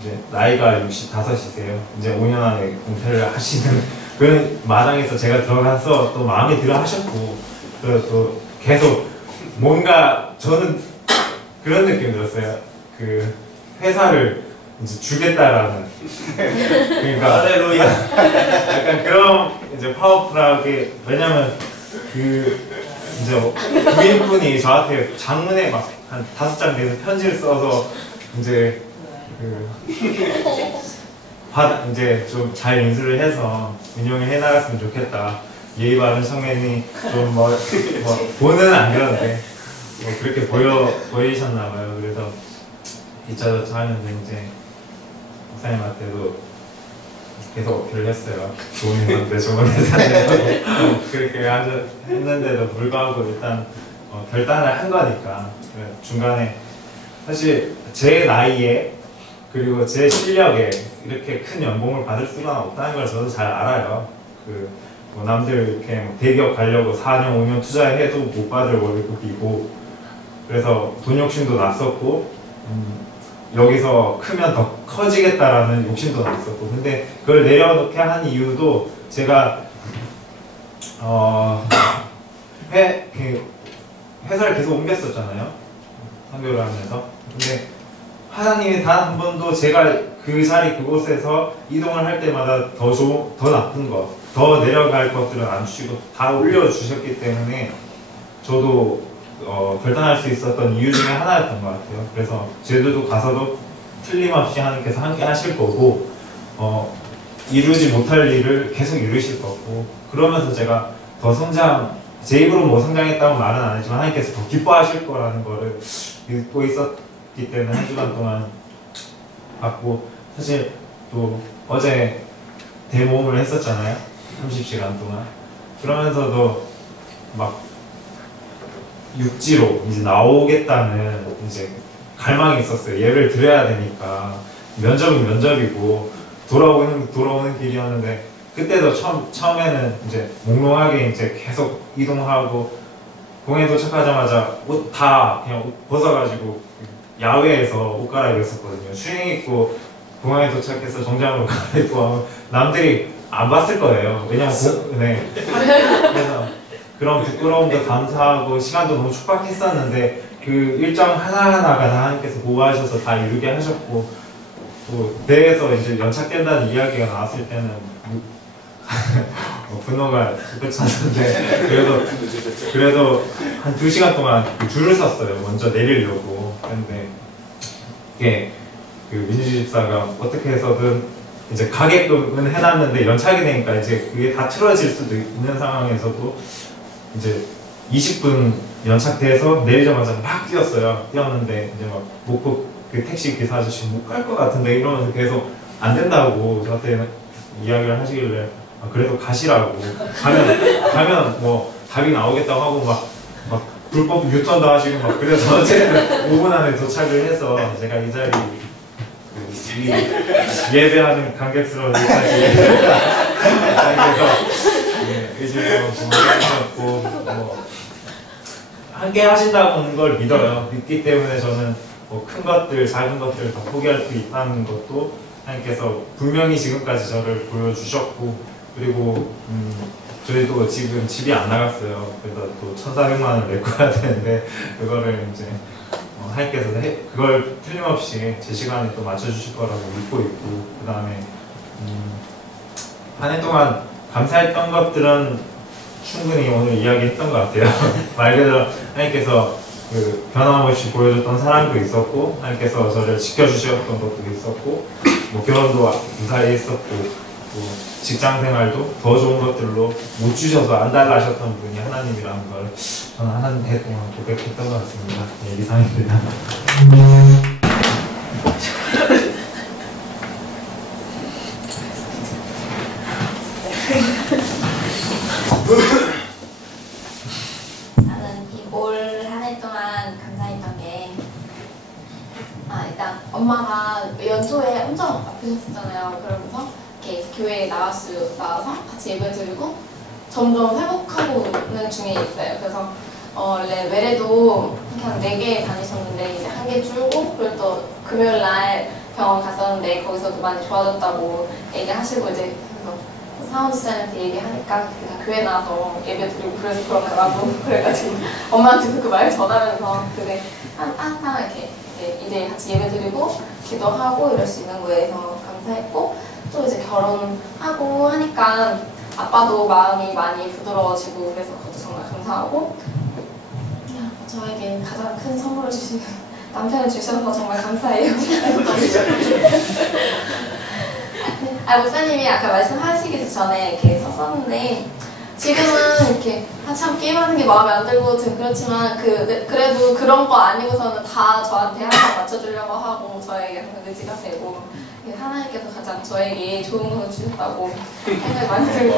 이제 나이가 65이세요. 이제 5년 안에 은퇴를 하시는 그런 마당에서 제가 들어가서 또 마음에 들어 하셨고, 그래서 또 계속 뭔가 저는 그런 느낌이 들었어요. 그 회사를 이제 주겠다라는 그러니까 할렐루야 약간 그런 이제 파워풀하게, 왜냐면 그 이제 부인분이 저한테 장문에 막 한 5장 내서 편지를 써서 이제 이제 좀 잘 인수를 해서 운영을 해나갔으면 좋겠다. 예의 바른 청년이 좀 보는 안 그런데 그렇게 보이셨나봐요. 그래서 이차저차 하면서 이제 목사님한테도 계속 어필을 했어요. 좋은 회사인데 좋은 회사인데 그렇게 했는데도 불구하고 일단 결단을 한 거니까 중간에 사실 제 나이에 그리고 제 실력에 이렇게 큰 연봉을 받을 수는 없다는 걸 저도 잘 알아요. 뭐 남들 이렇게 뭐 대기업 가려고 4년 5년 투자해도 못 받을 월급이고 그래서 돈 욕심도 났었고 여기서 크면 더 커지겠다라는 욕심도 났었고 근데 그걸 내려놓게 한 이유도 제가 회사를 계속 옮겼었잖아요. 선교를 하면서. 근데 하나님이 단 한 번도 제가 그 자리 그곳에서 이동을 할 때마다 더 나쁜 것, 더 내려갈 것들은 안 주시고 다 올려주셨기 때문에 저도 결단할 수 있었던 이유 중에 하나였던 것 같아요. 그래서 제주도 가서도 틀림없이 하나님께서 함께 하실 거고 이루지 못할 일을 계속 이루실 거고 그러면서 제가 더 제 입으로 뭐 성장했다고 말은 안 했지만 하나님께서 더 기뻐하실 거라는 거를 믿고 있었기 때문에 한 주간 동안 받고 사실 또 어제 대모험을 했었잖아요. 30시간 동안. 그러면서도 막 육지로 이제 나오겠다는 이제 갈망이 있었어요. 예배를 드려야 되니까 면접은 면접이고 돌아오는 길이었는데 그때도 처음에는 이제 몽롱하게 이제 계속 이동하고 공항에 도착하자마자 옷 다 그냥 옷 벗어가지고 야외에서 옷 갈아입었었거든요. 슈링 입고 공항에 도착해서 정장으로 갈아입고 하면 남들이 안 봤을 거예요. 왜냐면 네. 그래서 그런 부끄러움도 감사하고 시간도 너무 촉박했었는데 그 일정 하나하나가 다 하나님께서 보호하셔서 다 이루게 하셨고 또 배에서 이제 연착된다는 이야기가 나왔을 때는 분노가 쏟아졌는데 그래도 한 2시간 동안 줄을 섰어요. 먼저 내리려고. 근데 이게 그 민주주의 집사가 어떻게 해서든 이제 가게끔은 해놨는데 연착이 되니까 이제 그게 다 틀어질 수도 있는 상황에서도 이제 20분 연착돼서 내리자마자 막 뛰었는데 이제 막 목포 그 택시 기사 아저씨 못 갈 것 같은데 이러면서 계속 안 된다고 저한테 이야기를 하시길래 그래도 가시라고 가면 뭐 답이 나오겠다고 하고 막 불법 유턴도 하시고 막 그래서 어쨌든 5분 안에 도착을 해서 제가 이 자리 예배하는 감격스러운 일까지 의지로 보내주셨고 뭐 함께 하신다는 걸 믿어요. 믿기 때문에 저는 뭐 큰 것들 작은 것들 다 포기할 수 있다는 것도 하나님께서 분명히 지금까지 저를 보여주셨고 그리고 저희도 지금 집이 안 나갔어요. 그래서 또 1,400만 원을 메꿔야 되는데 그거를 이제 하나님께서 그걸 틀림없이 제 시간에 또 맞춰주실 거라고 믿고 있고 그 다음에 한 해 동안 감사했던 것들은 충분히 오늘 이야기했던 것 같아요. 말 그대로 하나님께서 그 변함없이 보여줬던 사랑도 있었고 하나님께서 저를 지켜주셨던 것도 있었고 뭐 결혼도 무사히 했었고 또 직장생활도 더 좋은 것들로 못 주셔서 안 달라하셨던 분이 하나님이라는 걸 저는 한 해 동안 고백했던 것 같습니다. 네, 이상입니다. 저는 올 한 해 동안 감사했던 게 일단 엄마가 연초에 엄청 아프셨었잖아요. 그러면서 이렇게 교회에 나와서 같이 예배 드리고 점점 회복하고는 중에 있어요. 그래서 원래 외래도 그냥 4개 다니셨는데 이제 1개 줄고 그리고 또 금요일 날 병원 갔었는데 거기서도 많이 좋아졌다고 얘기하시고 이제 그래서 사원지사님한테 얘기하니까 그냥 교회 나와서 예배 드리고 그래서 그런가 봐고 그래가지고 엄마한테 그 말 전하면서 그게 항상 이렇게 이제 같이 예배 드리고 기도하고 이럴 수 있는 거에 대해서 감사했고 또 이제 결혼하고 하니까 아빠도 마음이 많이 부드러워지고 그래서 그것도 정말 감사하고 저에게 가장 큰 선물을 주신 남편을 주셔서 정말 감사해요. 목사님이 아까 말씀하시기 전에 이렇게 썼었는데 지금은 이렇게 한참 게임하는 게 마음에 안 들고 좀 그렇지만 그래도 그런 거 아니고서는 다 저한테 항상 맞춰주려고 하고 저에게 항상 의지가 되고 하나님께서 가장 저에게 좋은 것을 주셨다고 생각이 많이 들고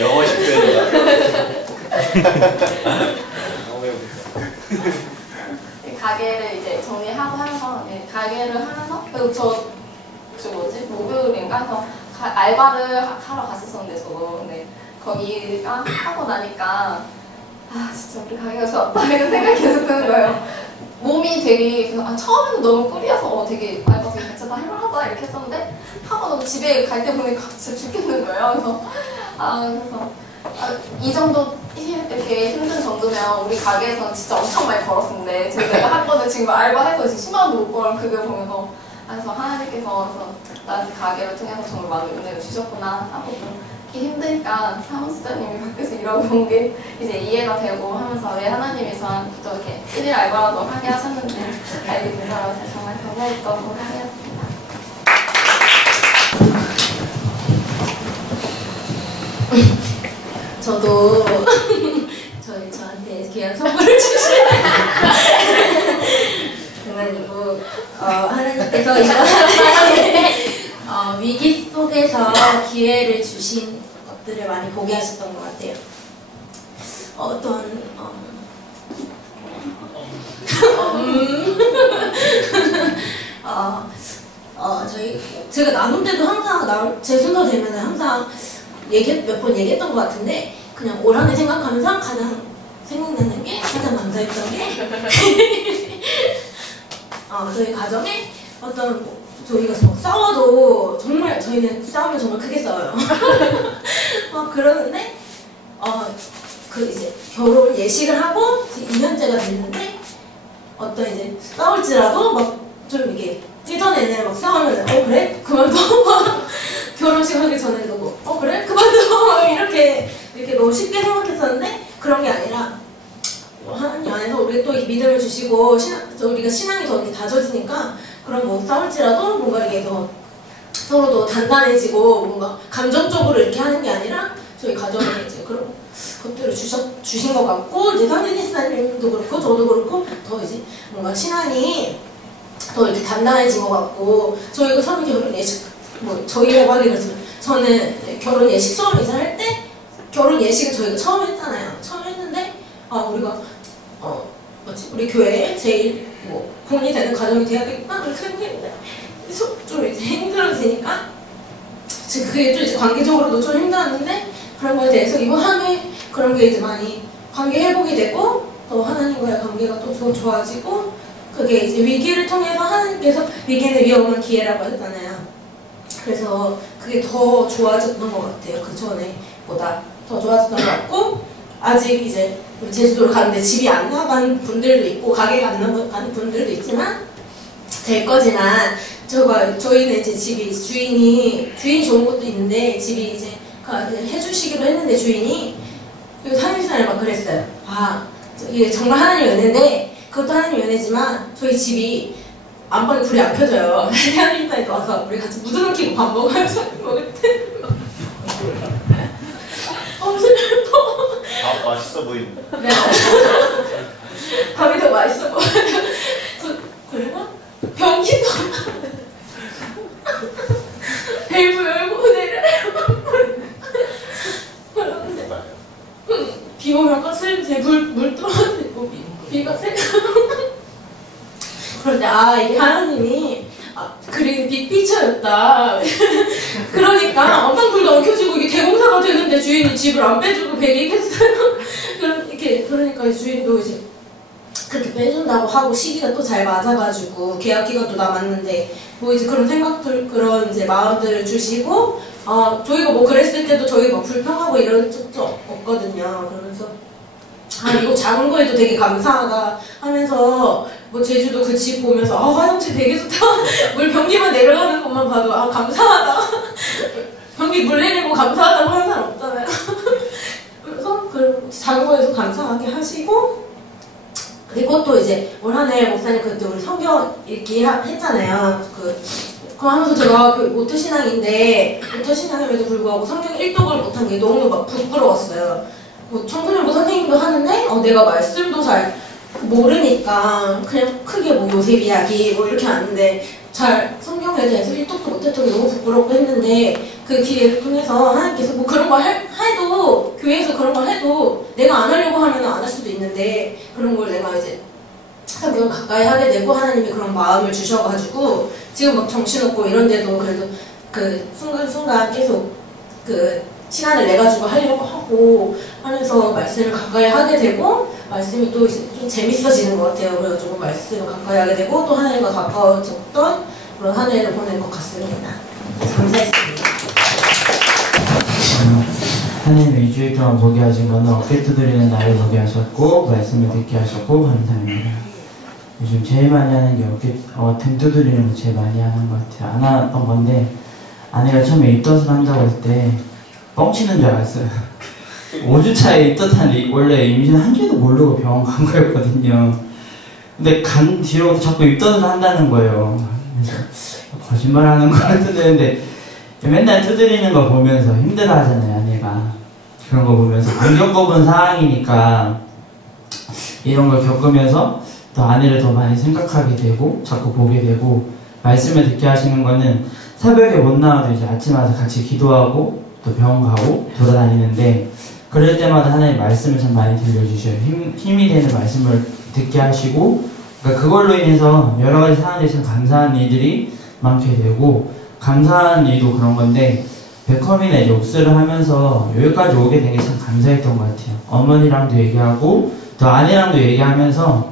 영어 10배다. 가게를 이제 정리하고 하면서 가게를 하면서 그리고 저 뭐지 목요일인가 해서 알바를 하러 갔었었는데 저도 근데 거기가 하고 나니까 아 진짜 우리 가게가 좋았다 이런 생각이 계속 드는 거예요. 몸이 되게 처음에는 너무 꿀이어서 되게 알바 되게 괜찮다 할만하다 이렇게 했었는데 하고 나서 집에 갈 때 보니까 진짜 죽겠는 거예요. 그래서 이 정도 이렇게 힘든 정도면 우리 가게에서는 진짜 엄청 많이 벌었는데 내가 한 번에 지금 알바해서 10만 원도 못 벌은 그걸 보면서 그래서 하나님께서 나한테 가게를 통해서 정말 많은 은혜를 주셨구나 하고 이렇게 힘드니까 사무실장님이 밖에서 일하고 온 게 이제 이해가 되고 하면서 왜 하나님이 저한테 또 이렇게 1일 알바라도 하게 하셨는지 알게 된 사람한테 정말 감사했던 고생이었습니다. 저도 저한테 귀한 선물을 주시고 그래가지고 하나님께서 이런 위기 속에서 기회를 주신 것들을 많이 보게 하셨던 것 같아요. 어떤 제가 나눌 때도 항상 제 순서 되면은 항상 몇 번 얘기했던 것 같은데 그냥 올 한 해 생각하면서 가장 생각나는 게 가장 감사했던 게 저희 가정에 어떤 저희가 싸워도 정말 저희는 싸우면 정말 크게 싸워요. 그러는데 이제 결혼 예식을 하고 2년째가 됐는데 어떤 이제 싸울지라도 막 좀 이게 예전에는 막 싸우면 그래? 그만둬. 결혼식 하기 전에도 그래? 그만둬. 이렇게 너무 쉽게 생각했었는데 그런 게 아니라 하나님 안에서 우리가 또 믿음을 주시고 우리가 신앙이 더 이렇게 다져지니까 그런 뭐 싸울지라도 뭔가 이게 더 서로 더 단단해지고 뭔가 감정적으로 이렇게 하는 게 아니라 저희 가정에 이제 그런 것들을 주신 것 같고 이제 상진이스님도 그렇고 저도 그렇고 더 이제 뭔가 신앙이 더 이렇게 단단해진 것 같고 저희가 처음 결혼 예식 저희라고 하기 그렇지만 저는 결혼 예식 처음 이제 할 때 결혼 예식을 저희가 처음 했잖아요. 처음 했는데 우리가 우리 교회에 제일 공이 되는 가정이 돼야 되겠다 이렇게 생각했는데 좀 이제 힘들어지니까 그게 좀 이제 관계적으로도 좀 힘들었는데 그런 거에 대해서 이번 한 해 그런 게 이제 많이 관계 회복이 되고 또 하나님과의 관계가 또 좋아지고 그게 이제 위기를 통해서 하나님께서 위기는 위험한 기회라고 했잖아요. 그래서 그게 더 좋아졌던 것 같아요. 그 전에보다 더 좋아졌던 것 같고 아직 이제 제주도를 가는데 집이 안 나간 분들도 있고 가게가 안 나간 분들도 있지만 될 거지만 저희는 이제 집이 주인이 좋은 것도 있는데 집이 이제 해주시기로 했는데 주인이 하나님을 막 그랬어요. 이게 정말 하나님 은혜인데 그것도 하나님 은혜지만 저희 집이 안방에 불이 안 켜져요. 하나님한테 와서 우리 같이 무드름 켜고 밥 먹으면서 먹을 때 슬퍼. 맛있어 보이는데. 네. 밥이 더 맛있어 보여요. 그리고 변기도 밸브 열고 내려요. 비 오면 가스레인지에 물 떨어지고 비가 새고 그런데 이게 하나님이 그린 빅피처였다. 그러니까 엄상불도 엉켜지고 이게 대공사가 되는데 주인이 집을 안 빼주고 배기했어요. 그러니까 주인도 이제 그렇게 빼준다고 하고 시기가 또 잘 맞아가지고 계약 기간도 남았는데 뭐 이제 그런 생각들 그런 이제 마음들을 주시고 저희가 뭐 그랬을 때도 저희 막 불평하고 이런 적도 없거든요. 그러면서 이거 작은 거에도 되게 감사하다 하면서 뭐 제주도 그 집 보면서 화장실 되게 좋다. 물 변기만 내려가는 것만 봐도 감사하다. 변기 물 내리고 감사하다고 하는 사람 없잖아요. 그래서 그 작은 거에서 감사하게 하시고 그리고 또 이제 올 한 해 목사님 그때 우리 성경 읽기 했잖아요. 그거 하면서 제가 모태신앙인데 모태신앙임에도 불구하고 성경 1독을 못한 게 너무 막 부끄러웠어요. 청소년부 선생님도 하는데 내가 말씀도 잘 모르니까 그냥 크게 뭐 요셉 이야기 뭐 이렇게 아는데 잘 성경에 대해서 1독도 못했던 게 너무 부끄럽고 했는데 그 기회를 통해서 하나님께서 뭐 그런 걸 해도 교회에서 그런 걸 해도 내가 안 하려고 하면 안 할 수도 있는데 그런 걸 내가 이제 성경을 가까이 하게 되고 하나님이 그런 마음을 주셔가지고 지금 막 정신없고 이런데도 그래도 그 순간순간 계속 그 시간을 내가지고 하려고 하고 하면서 말씀을 가까이 하게 되고 말씀이 또 이제 좀 재밌어지는 것 같아요. 그래가지고 말씀을 가까이 하게 되고 또 하나님과 가까워졌던 그런 한 해를 보낸 것 같습니다. 감사했습니다. 하나님 일주일 동안 보게 하신 거는 어깨 두드리는 나를 보게 하셨고 말씀을 듣게 하셨고 감사합니다. 요즘 제일 많이 하는 게 등 두드리는 거 제일 많이 하는 것 같아요. 안 하던 건데 아내가 처음에 입덧을 한다고 할 때 뻥치는 줄 알았어요. 5주 차에 입덧하는데 원래 임신 한 주도 모르고 병원 간 거였거든요. 근데 간 뒤로 자꾸 입덧을 한다는 거예요. 그래서 거짓말하는 거 같은데 맨날 두드리는 거 보면서 힘들어 하잖아요, 아내가. 그런 거 보면서 안 겪어본 상황이니까 이런 걸 겪으면서 또 아내를 더 많이 생각하게 되고 자꾸 보게 되고 말씀을 듣게 하시는 거는 새벽에 못 나와도 이제 아침 와서 같이 기도하고 또 병원 가고 돌아다니는데 그럴 때마다 하나님 말씀을 참 많이 들려주셔요. 힘이 되는 말씀을 듣게 하시고 그러니까 그걸로 인해서 여러 가지 상황들이 참 감사한 일들이 많게 되고 감사한 일도 그런 건데 베컴이나 이제 옥스를 하면서 여기까지 오게 된 게 참 감사했던 것 같아요. 어머니랑도 얘기하고 또 아내랑도 얘기하면서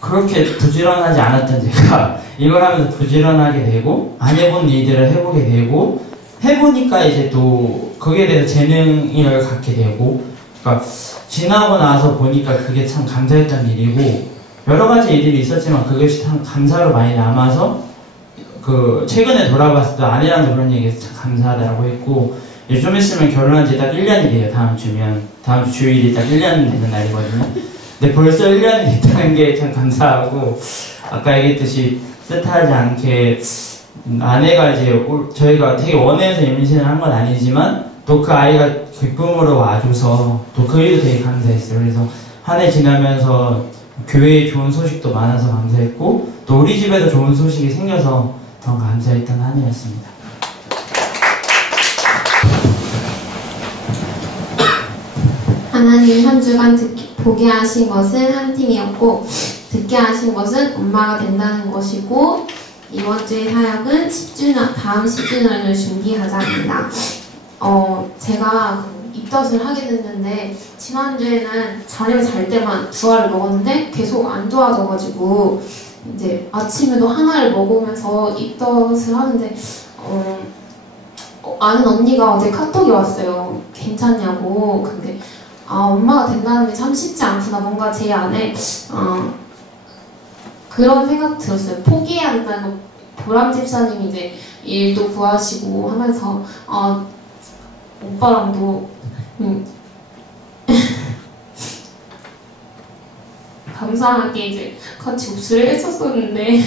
그렇게 부지런하지 않았던 제가 이걸 하면서 부지런하게 되고 안 해본 일들을 해보게 되고 해보니까 이제 또 거기에 대해서 재능을 갖게 되고 그러니까 지나고 나서 보니까 그게 참 감사했던 일이고 여러 가지 일들이 있었지만 그것이 참 감사로 많이 남아서 그 최근에 돌아봤을 때 아내랑도 그런 얘기해서 참 감사하다고 했고 이제 좀 있으면 결혼한 지 딱 1년이 돼요. 다음 주 주일이 딱 1년 되는 날이거든요. 근데 벌써 1년이 됐다는 게 참 감사하고 아까 얘기했듯이 뜻하지 않게 아내가 이제 저희가 되게 원해서 임신을 한 건 아니지만 또 그 아이가 기쁨으로 와줘서 또 그 일도 되게 감사했어요. 그래서 한 해 지나면서 교회에 좋은 소식도 많아서 감사했고 또 우리 집에도 좋은 소식이 생겨서 더 감사했던 한 해였습니다. 하나님 한 주간 보게 하신 것은 한 팀이었고 듣게 하신 것은 엄마가 된다는 것이고 이번 주의 사역은 다음 10주년을 준비하자입니다. 제가 입덧을 하게 됐는데 지난주에는 저녁에 잘 때만 2알을 먹었는데 계속 안 좋아져가지고 이제 아침에도 하나를 먹으면서 입덧을 하는데 아는 언니가 어제 카톡이 왔어요. 괜찮냐고. 근데 엄마가 된다는 게 참 쉽지 않구나. 뭔가 제 안에 그런 생각 들었어요. 포기해야 된다는 거. 보람 집사님이 이제 일도 구하시고 하면서 오빠랑도 감사하게 이제 같이 옥수를 했었었는데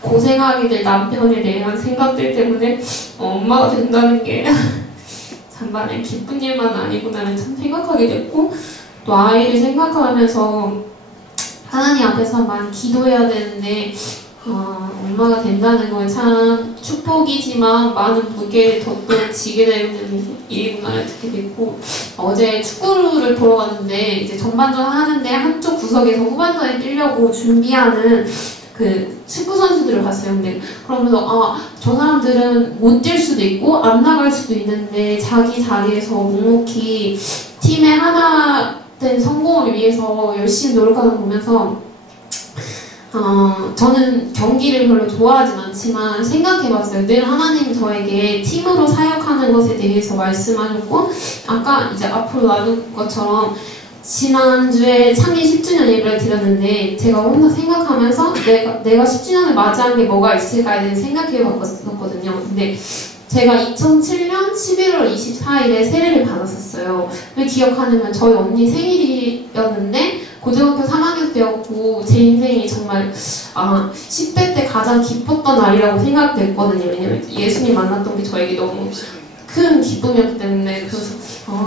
고생하게 될 남편에 대한 생각들 때문에 엄마가 된다는 게 잔반에 기쁜 일만 아니구나를 참 생각하게 됐고 또 아이를 생각하면서 하나님 앞에서 많이 기도해야 되는데 엄마가 된다는 건 참 축복이지만 많은 무게를 더 지게 되는 일이구나를 듣게 됐고 어제 축구를 보러 갔는데 이제 전반전 하는데 한쪽 구석에서 후반전에 뛰려고 준비하는 그 축구 선수들을 봤어요. 근데 그러면서 저 사람들은 못 뛸 수도 있고 안 나갈 수도 있는데 자기 자리에서 묵묵히 팀의 하나 된 성공을 위해서 열심히 노력하는 거 보면서 저는 경기를 별로 좋아하진 않지만 생각해봤어요. 늘 하나님이 저에게 팀으로 사역하는 것에 대해서 말씀하셨고 아까 이제 앞으로 나눌 것처럼 지난주에 창립 10주년 예배를 드렸는데 제가 혼자 생각하면서 내가 10주년을 맞이한 게 뭐가 있을까에 대해서 생각해봤거든요. 근데 제가 2007년 11월 24일에 세례를 받았었어요. 왜 기억하냐면 저희 언니 생일이었는데 고등학교 3학년 때였고 제 인생이 정말 10대 때 가장 기뻤던 날이라고 생각됐거든요. 왜냐면 예수님 만났던 게 저에게 너무 큰 기쁨이었기 때문에 그래서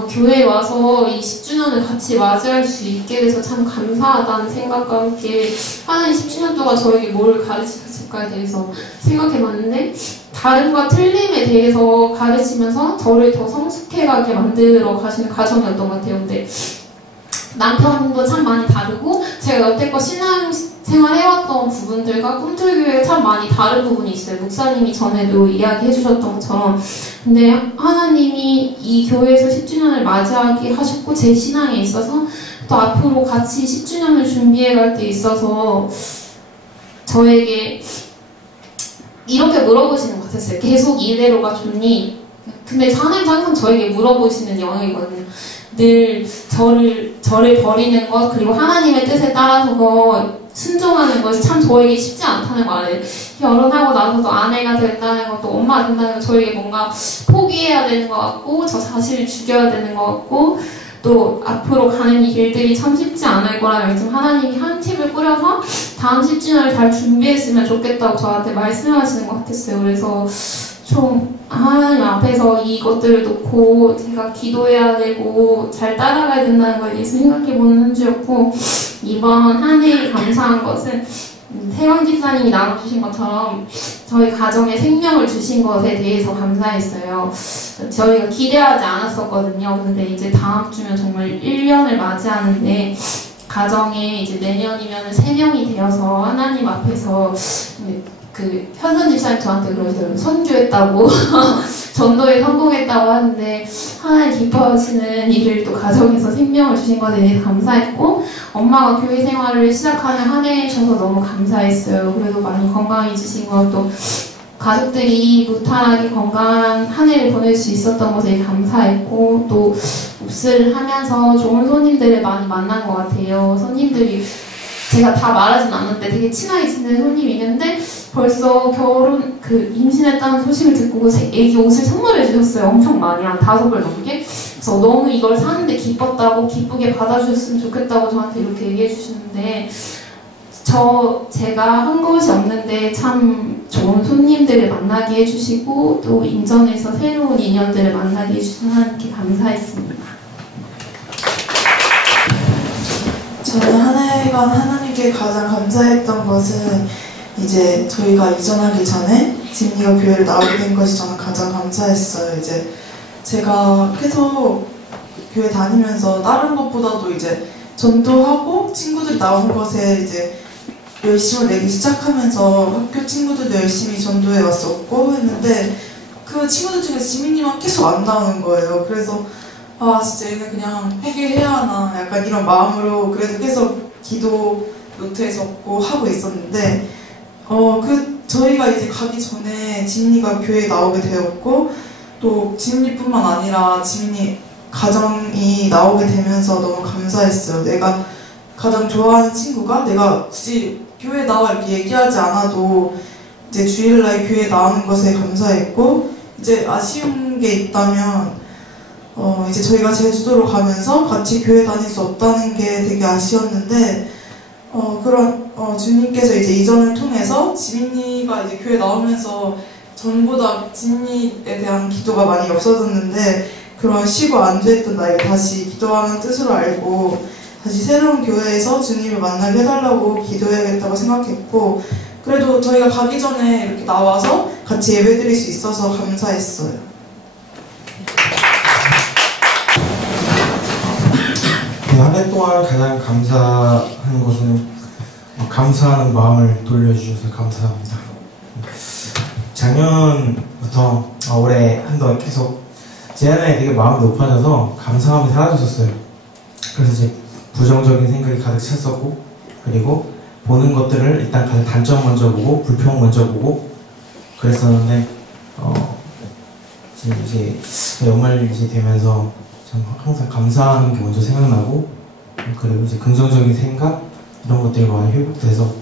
교회에 와서 이 10주년을 같이 맞이할 수 있게 돼서 참 감사하다는 생각과 함께 하나님 10주년 동안 저에게 뭘 가르치셨을까에 대해서 생각해봤는데 다름과 틀림에 대해서 가르치면서 저를 더 성숙해가게 만들어 가시는 과정이었던 것 같아요. 근데 남편도 참 많이 다르고 제가 여태껏 신앙생활 해왔던 부분들과 꿈틀교회가 참 많이 다른 부분이 있어요. 목사님이 전에도 이야기해 주셨던 것처럼. 근데 하나님이 이 교회에서 10주년을 맞이하게 하셨고 제 신앙에 있어서 또 앞으로 같이 10주년을 준비해 갈 때 있어서 저에게 이렇게 물어보시는 것 같았어요. 계속 이대로가 좋니? 근데 하나님도 항상 저에게 물어보시는 영역이거든요. 늘 저를 버리는 것 그리고 하나님의 뜻에 따라서 순종하는 것이 참 저에게 쉽지 않다는 거 알아요. 결혼하고 나서도 아내가 된다는 것도 엄마가 된다는 것 저에게 뭔가 포기해야 되는 것 같고 저 자신을 죽여야 되는 것 같고 또 앞으로 가는 이 길들이 참 쉽지 않을 거라는 좀 하나님이 한 팀을 꾸려서 다음 10주년을 잘 준비했으면 좋겠다고 저한테 말씀하시는 것 같았어요. 그래서 좀 하나님 앞에서 이것들을 놓고 제가 기도해야 되고 잘 따라가야 된다는 걸 이제 생각해보는 한 주였고 이번 한 해 감사한 것은 세광 집사님이 나눠주신 것처럼 저희 가정에 생명을 주신 것에 대해서 감사했어요. 저희가 기대하지 않았었거든요. 근데 이제 다음 주면 정말 1년을 맞이하는데 가정에 이제 내년이면 3명이 되어서 하나님 앞에서 그 현선 집사님 저한테 그러더라고요. 선교했다고 전도에 성공했다고 하는데 하나님 기뻐하시는 일을 또 가정에서 생명을 주신 것에 대해 감사했고 엄마가 교회 생활을 시작하는 한 해셔서 너무 감사했어요. 그래도 많이 건강해지신 것도 가족들이 무탈하게 건강한 한 해를 보낼 수 있었던 것에 감사했고 또 옵스를 하면서 좋은 손님들을 많이 만난 것 같아요. 손님들이 제가 다 말하진 않는데 되게 친하게 지내는 손님이 있는데 벌써 임신했다는 소식을 듣고 애기 옷을 선물해 주셨어요. 엄청 많이, 한 5벌 넘게. 그래서 너무 이걸 사는데 기뻤다고, 기쁘게 받아주셨으면 좋겠다고 저한테 이렇게 얘기해 주시는데 제가 한 것이 없는데 참 좋은 손님들을 만나게 해주시고 또 인전에서 새로운 인연들을 만나게 해주셔서 하나님께 감사했습니다. 저는 한 해간 하나님께 가장 감사했던 것은 이제 저희가 이전하기 전에 진리가 교회를 나오게 된 것이 저는 가장 감사했어요. 이제 제가 계속 교회 다니면서 다른 것보다도 이제 전도하고 친구들이 나오는 것에 이제 열심을 내기 시작하면서 학교 친구들도 열심히 전도해 왔었고 했는데 그 친구들 중에 지민이만 계속 안 나오는 거예요. 그래서 진짜 얘는 그냥 포기해야 하나 약간 이런 마음으로 그래도 계속 기도 노트에 적고 하고 있었는데 저희가 이제 가기 전에 지민이가 교회에 나오게 되었고 또 지민이뿐만 아니라 지민이 가정이 나오게 되면서 너무 감사했어요. 내가 가장 좋아하는 친구가 내가 굳이 교회에 나와 이렇게 얘기하지 않아도 이제 주일날 교회에 나오는 것에 감사했고 이제 아쉬운 게 있다면 이제 저희가 제주도로 가면서 같이 교회 다닐 수 없다는 게 되게 아쉬웠는데 주님께서 이제 이전을 통해서 지민이가 이제 교회 나오면서 전보다 지민이에 대한 기도가 많이 없어졌는데 그런 쉬고 안주했던 나에게 다시 기도하는 뜻으로 알고 다시 새로운 교회에서 주님을 만나게 해달라고 기도해야겠다고 생각했고 그래도 저희가 가기 전에 이렇게 나와서 같이 예배드릴 수 있어서 감사했어요. 한 해 동안 가장 감사한 것은 감사하는 마음을 돌려주셔서 감사합니다. 작년부터 올해 한동안 계속 제 안에 되게 마음이 높아져서 감사함이 사라졌었어요. 그래서 이제 부정적인 생각이 가득 찼었고 그리고 보는 것들을 일단 가장 단점 먼저 보고 불평 먼저 보고 그랬었는데 지금 이제 연말 이제 되면서 참 항상 감사하는 게 먼저 생각나고 그리고 이제 긍정적인 생각 이런 것들이 많이 회복돼서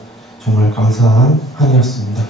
정말 감사한 한 해였습니다.